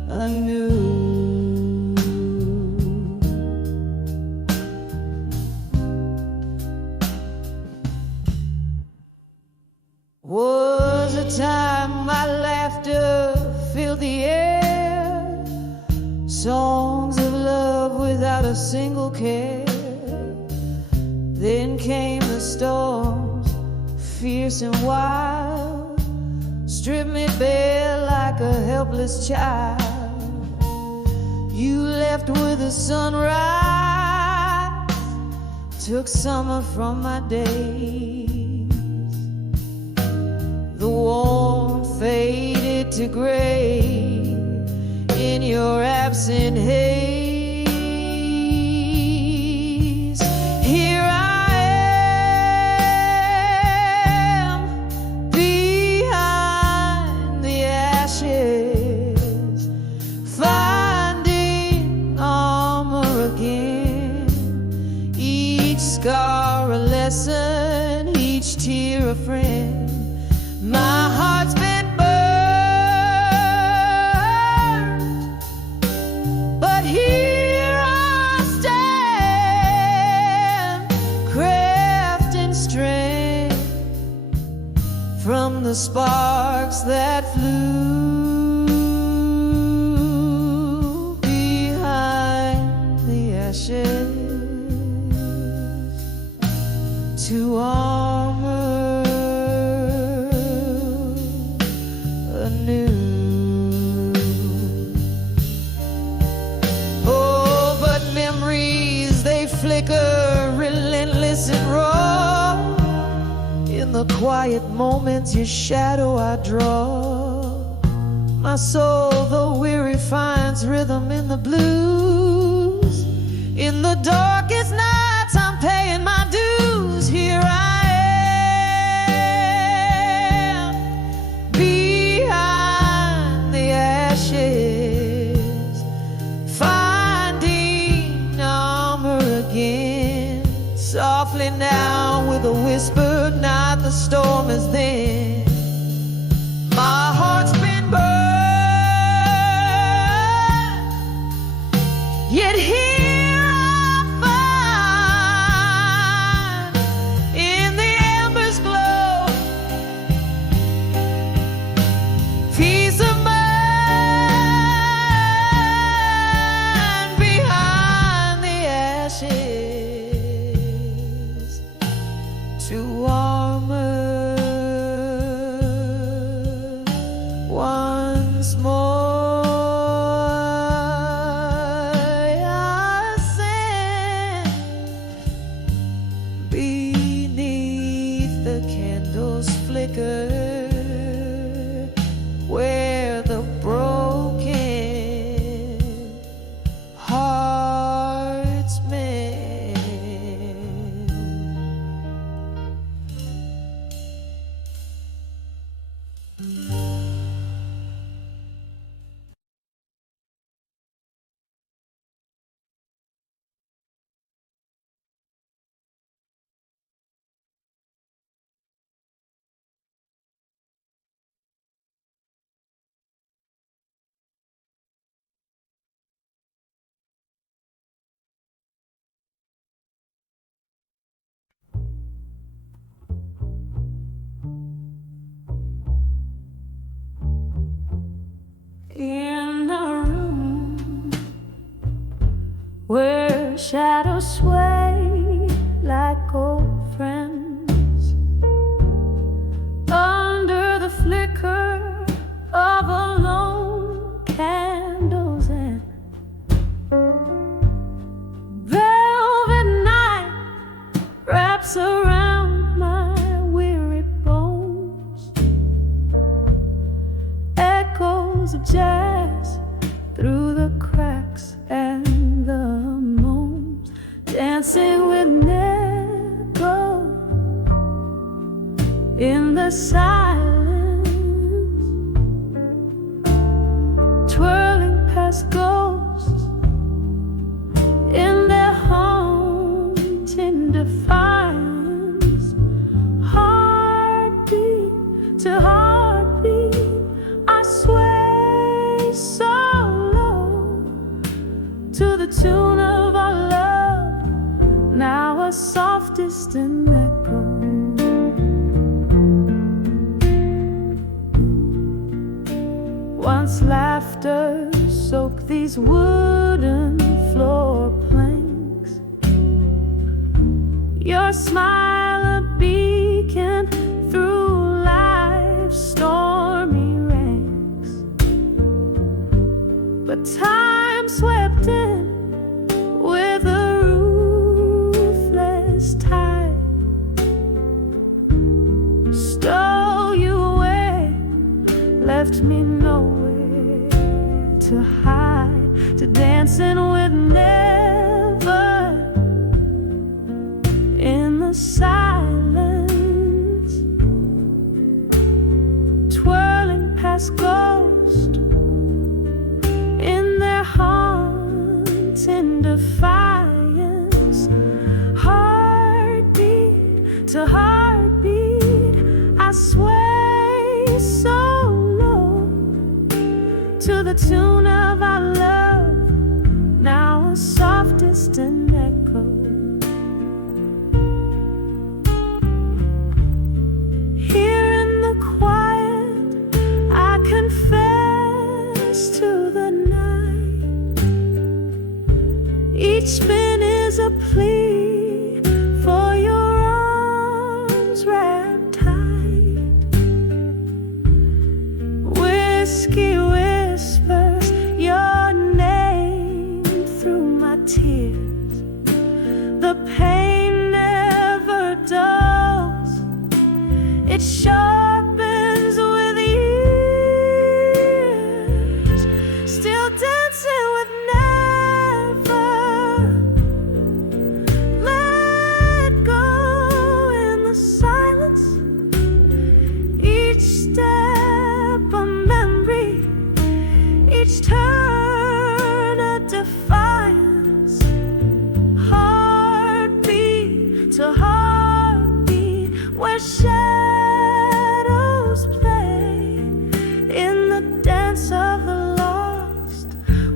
anew. Was a time my laughter filled the air, songs of love without a single care. Then came the storms, fierce and wild, stripped me bare like a helpless child. You left with the sunrise, took summer from my days. The warmth faded to gray in your absent haze. Here I am behind the ashes, finding armor again. Each scar a lesson, each tear a friend. My heart's been burned, but here I stand, crafting strength from the sparks that flew behind the ashes to armor anew. Oh, but memories, they flicker relentless and raw. In the quiet moments, your shadow I draw. My soul, though weary, finds rhythm in the blues. In the darkest nights, I'm paying my dues. Here I am behind the ashes, finding armor again. Softly now with a whisper, not the storm is then. My heart's been burned, yet here to armor shadows sway like old friends under the flicker of a lone candle's end. Velvet night wraps around my weary bones, echoes of jazz through the cracks and the moans, dancing with an echo in the silence, twirling past ghosts in their haunting defiance. Heartbeat to heartbeat, I sway so low to the tune of our love, now a soft distant echo. Once laughter soaked these wooden floor planks, your smile a beacon through life's stormy ranks. But time swept in with a ruthless tide, stole you away, left me nowhere to hide, to dancing with never in the silence, twirling past ghosts in their haunting defiance. Heartbeat to heartbeat, I sway so low to the tune of our love, now a soft distant echo. Here in the quiet, I confess to the night. Each spin is a plea for your arms wrapped tight. Whiskey whispers your name through my tears. The pain never dulls, it sharpens with years. Still dancing with never let go in the silence. Each step a memory, each turn a defiance. Heartbeat to heartbeat, where shadows play in the dance of the lost,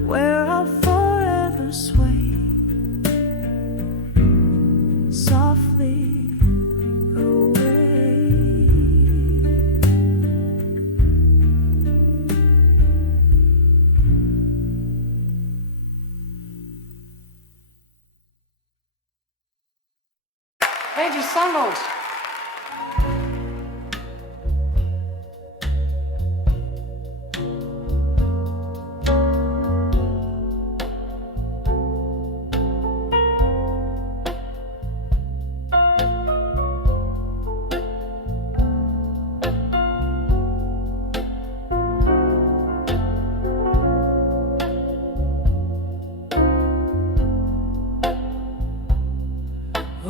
where I'll forever sway softly away. Renditions.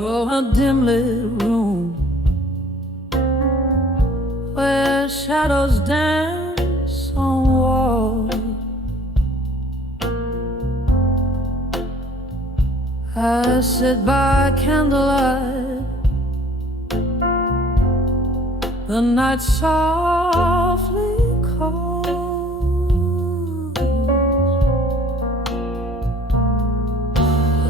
Oh, a dim lit room where shadows dance on walls. I sit by candlelight, the night softly calls.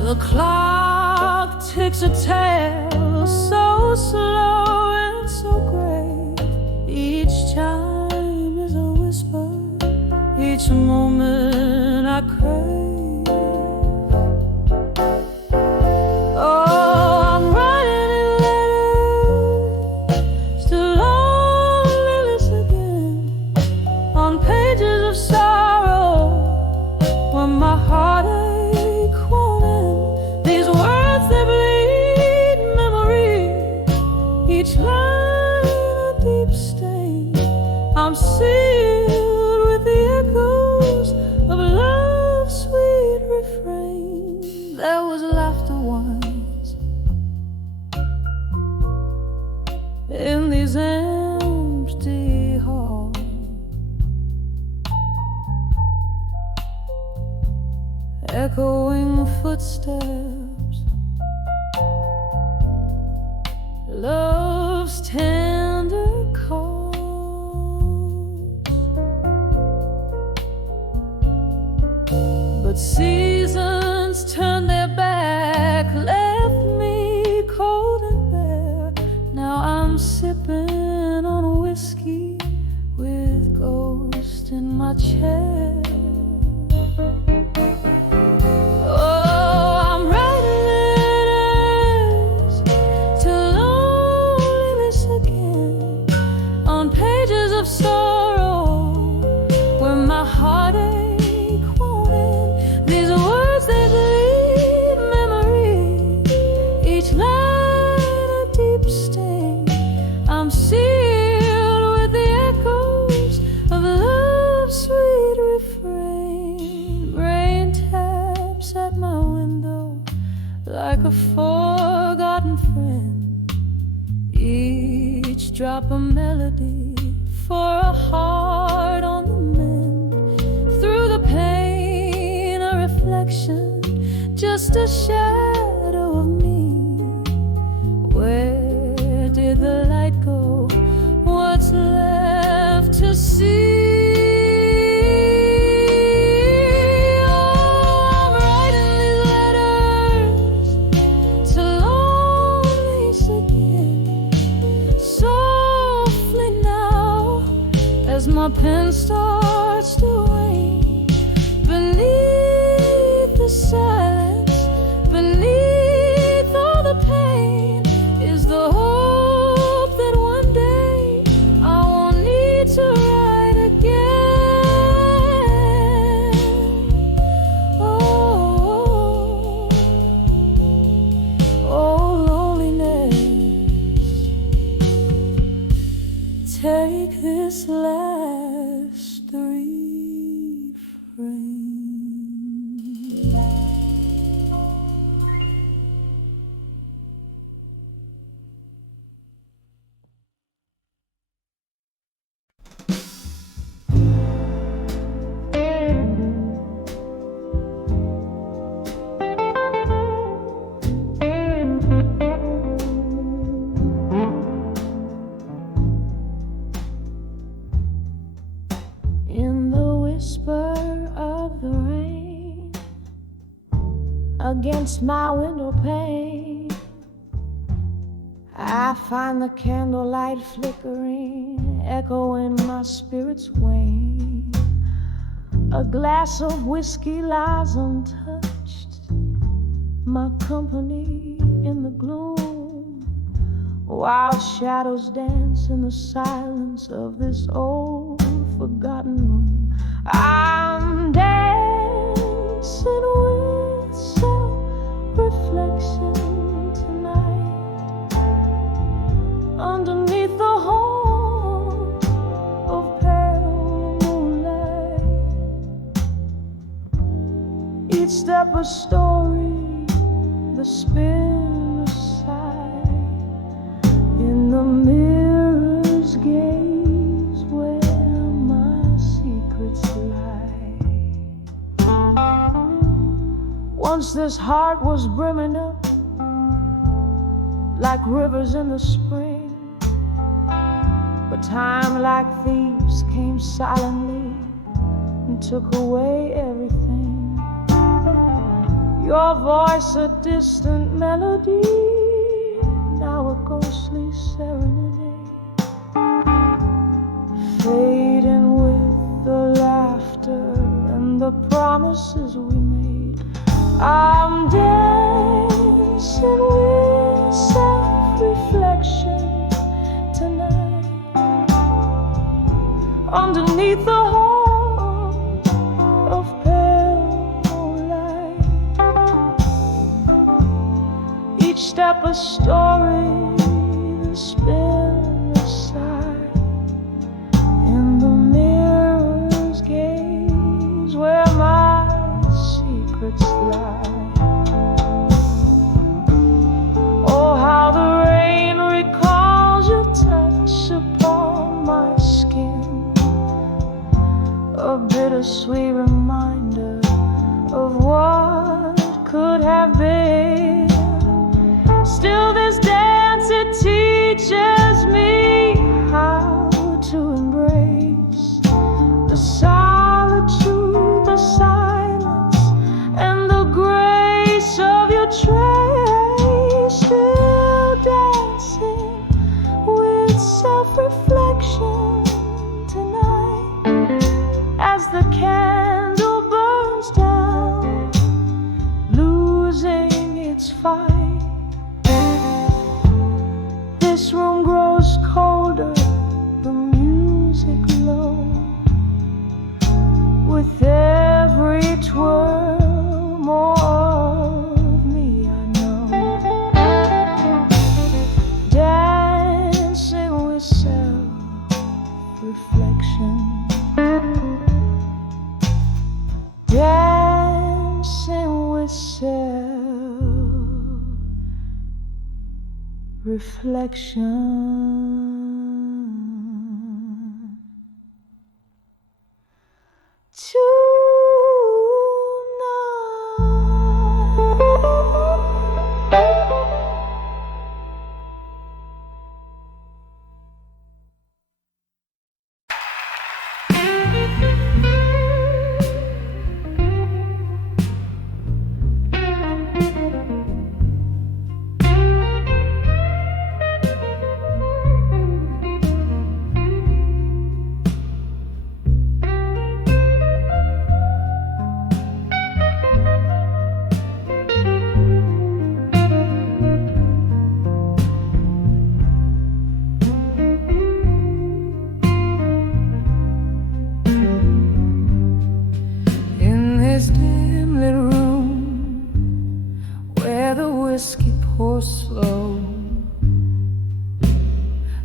The clock ticks a tale so slow and so great. Each chime is a whisper, each moment I crave. echoing footsteps, love's tender calls. But seasons turned their back, left me cold and bare. Now I'm sipping on whiskey with ghosts in my chair. Like a forgotten friend, each drop a melody for a heart on the mend. Through the pain, a reflection, just a shadow of me. Where did the light go? What's left to see? My pen starts to wane beneath the silence, beneath all the pain, is the hope that one day I won't need to write again. Oh, oh, loneliness, take this last against my window pane, I find the candlelight flickering, echoing my spirit's wane. A glass of whiskey lies untouched, my company in the gloom, while shadows dance in the silence of this old forgotten room. I'm dancing with self-reflection tonight, underneath the horn of pale moonlight. Each step a story, the spin a sigh, in the mirror's gaze where my secrets lie. Once this heart was brimming up like rivers in the spring, but time like thieves came silently and took away everything. Your voice a distant melody, now a ghostly serenade, fading with the laughter and the promises we made. I'm dancing with self-reflection tonight, underneath the horn of pale moonlight. Each step a story, the spin a sigh, in the mirror's gaze where my secrets lie. Oh, how the rain recalls your touch upon my skin, a bittersweet reminder of what could have been. Still this dance, it teaches me how to embrace the solitude, the silence, and the grace of your trace. Still dancing with self-reflection tonight as the candle burns down, losing its fight. This room grows colder, the music low. With every twirl, more of me I know. Dancing with self-reflection. Dancing with self-reflection. Slow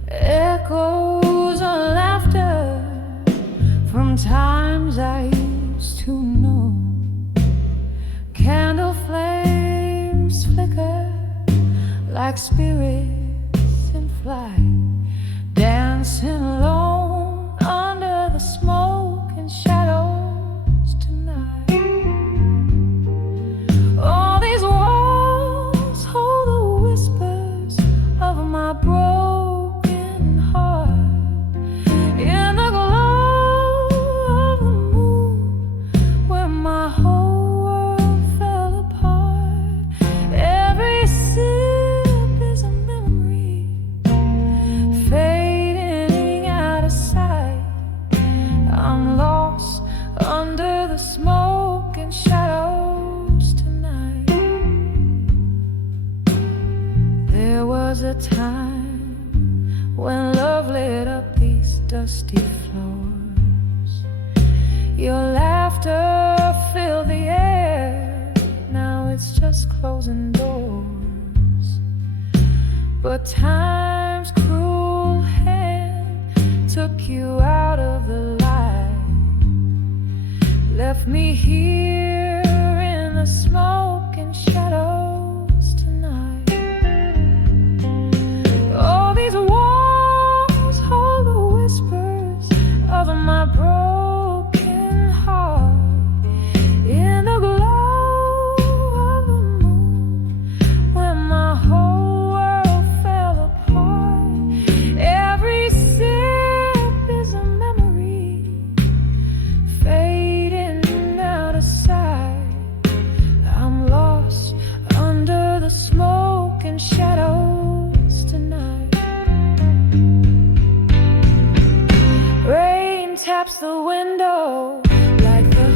echoes of laughter from times I used to know. Candle flames flicker like spirits in flight, dancing alone under the smoke and shadows tonight. All these walls hold the whispers of my broken heart. In the glow of the moon, where my whole world fell apart, every sip is a memory fading out of sight. I'm lost under the smoke and shadows tonight. There was a time when love lit up these dusty floors. Your laughter filled the air, now it's just closing doors. But time's cruel hand took you out of the light, left me here in the smoke and shadows tonight. All these walls hold the whispers of my broken heart. In the glow of the moon, when my whole world fell apart, every sip is a memory fading out of sight. I'm lost under the smoke and shadows tonight. Rain taps the window like the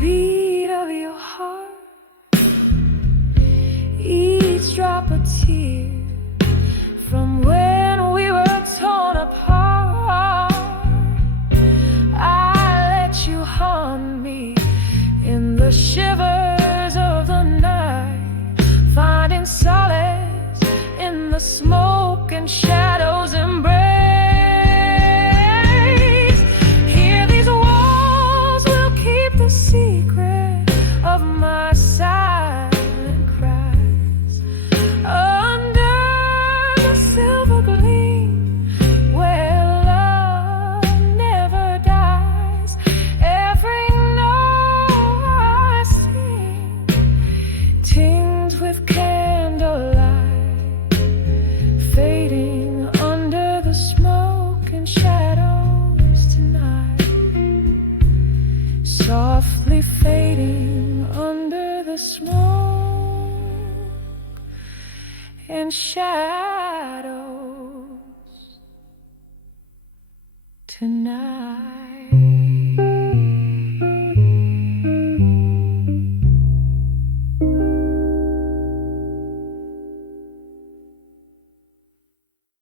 beat of your heart. Each drop a tear from when we were torn apart. I let you haunt me in the shivers of the night, finding solace in the smoke and shadows embrace. Here these walls will keep the secret of my silent cries. Under the silver gleam where love never dies, every note I softly fading under the smoke and shadows tonight.